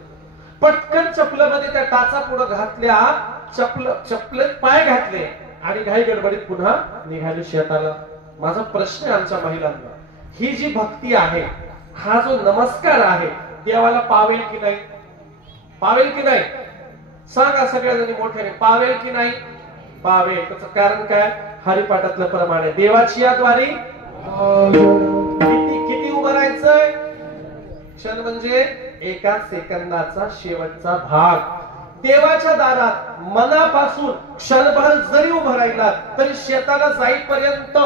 पटकन चपलमध्ये त्या टाचा पुढे घातल्या, चपलेत पाय घातले आणि घाई गडबडीत पुन्हा निघाली शेताला. माझा प्रश्न आहे आमच्या महिलांना, ही जी भक्ती आहे, हा जो नमस्कार आहे, देवाला पावेल की नाही? पावेल की नाही? सांगा सगळ्याजणी मोठ्याने, पावेल की नाही? पावेल. त्याचं कारण काय? हरिपाठातलं प्रमाण आहे. देवाची या द्वारी किती उभं राहायचंय? क्षण म्हणजे एका सेकंदाचा शेवटचा भाग. देवाच्या दारात मनापासून क्षणभर जरी उभं राहिला तरी शेताला जाईपर्यंत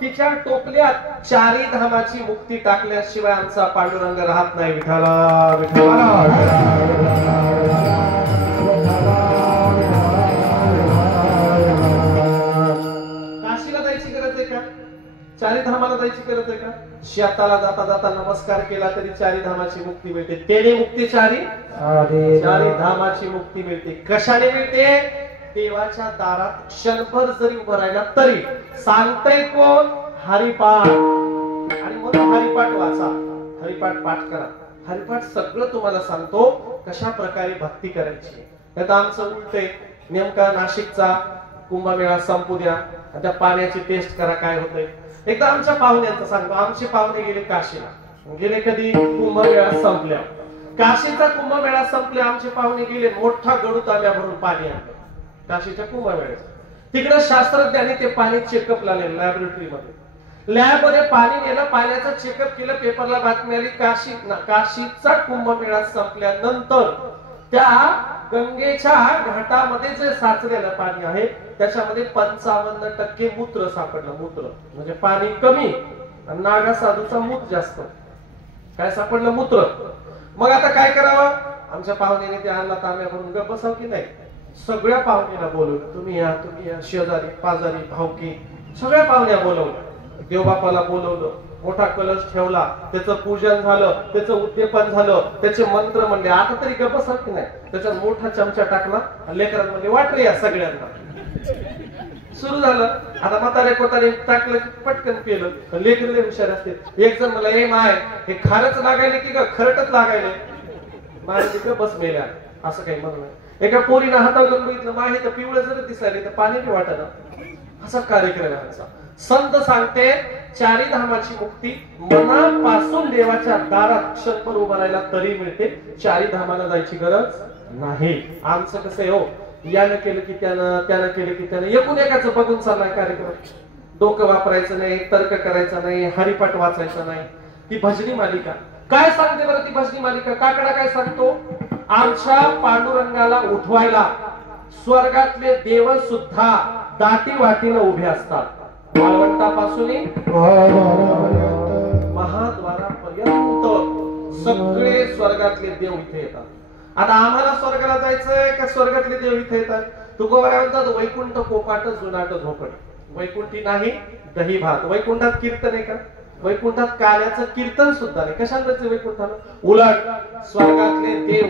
तिच्या टोपल्यात चारी धामाची मुक्ती टाकल्याशिवाय आमचा पांडुरंग राहत नाही. विठ्ठला विठ्ठला. काशीला जायची गरज आहे का? चारी धामाला जायची गरज आहे का? शेताला जाता जाता नमस्कार केला तरी चारी धामाची मुक्ती मिळते. तेने मुक्ती चारी धामाची मुक्ती मिळते. कशाने मिळते? देवाच्या दारात क्षणभर जरी उभं राहिला तरी. सांगताय कोण? हरिपाठ. आणि म्हणून हरिपाठ वाचा, हरिपाठ पाठ करा. हरिपाठ सगळं तुम्हाला सांगतो कशा प्रकारे भक्ती करायची. आता आमचं उलट आहे, नेमका नाशिकचा कुंभमेळा संपू द्या, त्या पाण्याची टेस्ट करा काय होतंय. एकदा आमच्या पाहुण्यांचं सांगतो. आमचे पाहुणे गेले काशीला, गेले कधी? कुंभमेळा संपल्या. काशीचा कुंभमेळा संपल्या, आमचे पाहुणे गेले, मोठा गडू तांब्या भरून पाणी आणलं काशीच्या कुंभमेळ्याचं. तिकडे शास्त्रज्ञांनी ते पाणी चेकअपला नेलं लॅबोरेटरीमध्ये. लॅबमध्ये पाणी नेलं, पाण्याचं चेकअप केलं, पेपरला बातमी आली काशीचा कुंभमेळा संपल्यानंतर त्या गंगेच्या घाटामध्ये जे साचलेलं पाणी आहे त्याच्यामध्ये 55% मूत्र सापडलं. मूत्र म्हणजे पाणी कमी आणि नागा साधूचा मूत जास्त. काय सापडलं? मूत्र. मग आता काय करावं? आमच्या पाहुण्याने ते आणला तांब्या भरून. गप्प बसाव की नाही? सगळ्या पाहुण्याला बोलवलं. तुम्ही या, शेजारी पाजारी भावकी सगळ्या पाहुण्या बोलवल्या. देवबापाला बोलवलं, मोठा कलश ठेवला, त्याचं पूजन झालं, त्याचं उद्दीपन झालं, त्याचे मंत्र म्हणले. आता तरी गप्प बसाव की नाही? त्याच्यात मोठा चमचा टाकला, लेकरांमध्ये वाटले या सगळ्यांना. सुरू झालं. आता म्हातारे कोतारे टाकलं पटकन केलं. लेकरले हुशार असते. एक जण मला, ए माय हे खारच लागायले की खरटच लागायले? माय बस मेल्या असं काही म्हणलं. एका पोरीनं हातावर घेऊन बघितलं, माय हे तर पिवळं जर दिसायले तर पाणी बी वाटत. असा कार्यक्रम आहे. संत सांगते चारी धामाची मुक्ती मनापासून देवाच्या दारात क्षणभर उभं राहिला तरी मिळते. चारी धामाला जायची गरज नाही. आमचं कसं आहे हो, यानं केलं की त्यानं, त्यानं केलं की त्यानं, एकूण एकाच बघून चाललाय कार्यक्रम. डोकं वापरायचं नाही, तर्क करायचा नाही, हरिपाठ वाचायचा नाही. ती भजनी मालिका काय सांगते बरं? ती भजनी मालिका काकडा काय सांगतो? आमच्या पांडुरंगाला उठवायला स्वर्गातले देव सुद्धा दाटी वाटीनं उभे असतात. वाळवंटापासून महाद्वारापर्यंत सगळे स्वर्गातले देव इथे येतात. आता आम्हाला स्वर्गाला जायचंय का स्वर्गातले देव इथे येतात? तुकोबा म्हणतात वैकुंठ कोपाट जुनाट झोपट. वैकुंठी नाही दही भात. वैकुंठात कीर्तन आहे का? वैकुंठात कार्याचं कीर्तन सुद्धा नाही. कशाला जायचं वैकुंठाला? उलट स्वर्गातले देव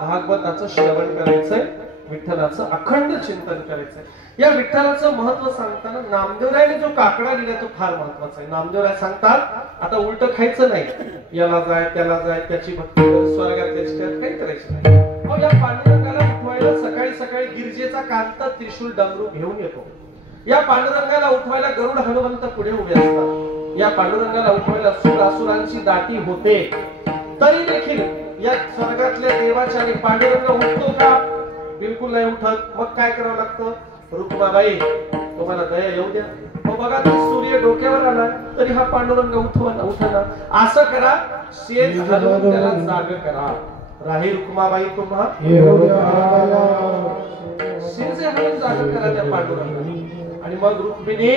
भागवताचं श्रवण करायचंय, विठ्ठलाचं अखंड चिंतन करायचंय. या विठ्ठलाचं महत्व सांगताना नामदेवरायने जो काकडा लिहिला तो फार महत्वाचा आहे. नामदेवराय सांगतात आता उलट खायचं नाही, याला जाय त्याला जाय, त्याची भक्ती कर, स्वर्गात त्याची काही करायचं नाही. मग या पांडुरंगाला उठवायला सकाळी सकाळी गिरजेचा कांत त्रिशूल डमरू घेऊन येतो. या पांडुरंगाला उठवायला गरुड हनुमंत पुढे उभे असतात. या पांडुरंगाला उठवायला सुरासुरांची दाटी होते. तरी देखील या स्वर्गातल्या देवाच्या आणि पांडुरंग उठतो का? बिलकुल नाही उठत. मग काय करावं लागतं? रुक्माबाई तुम्हाला दया येऊ द्या. मग बघा सूर्य डोक्यावर आला तरी हा पांडुरंग उठना. असं करा, शेज घालून त्याला जाग करा. राही रुक्माबाई तुम्हा शेज घालून जाग करा त्या पांडुरंगाला. आणि मग रुक्मिणी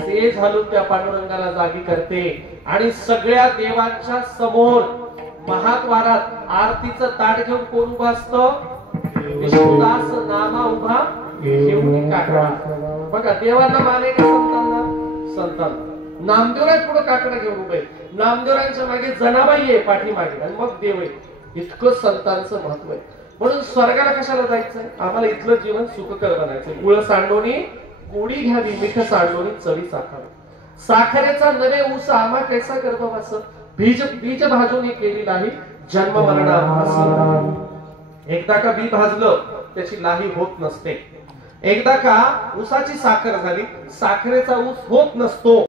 शेज घालून त्या पांडुरंगाला जागी करते. आणि सगळ्या देवांच्या समोर महाद्वारात आरतीचं ताट घेऊन कोण उभा असतं? विष्णुदास नामा उभा घेऊन काकडा. बघा देवांना माने का संतांना? संतांना. नामदेवराय पुढे काकडा घेऊन उभे. नामदेवरायांच्या मागे जनाबाई आहे पाठीमागे आणि मग देव आहे. इतकं संतांचं महत्व आहे. म्हणून स्वर्गाला कशाला जायचंय? आम्हाला इथलं जीवन सुखकर बनायचंय. गुळ सांडोनी गोडी घ्यावी, मीठ सांडोनी चवी साखावी. साखरेचा नवे ऊस आम्हा कैसा गर्भवास, बीज भाजून केली नाही जन्म मरणाभास. एकदा का बी भाजलं त्याची लाही होत नसते. एकदा का ऊसाची साखर झाली, साखरेचा ऊस होत नसतो.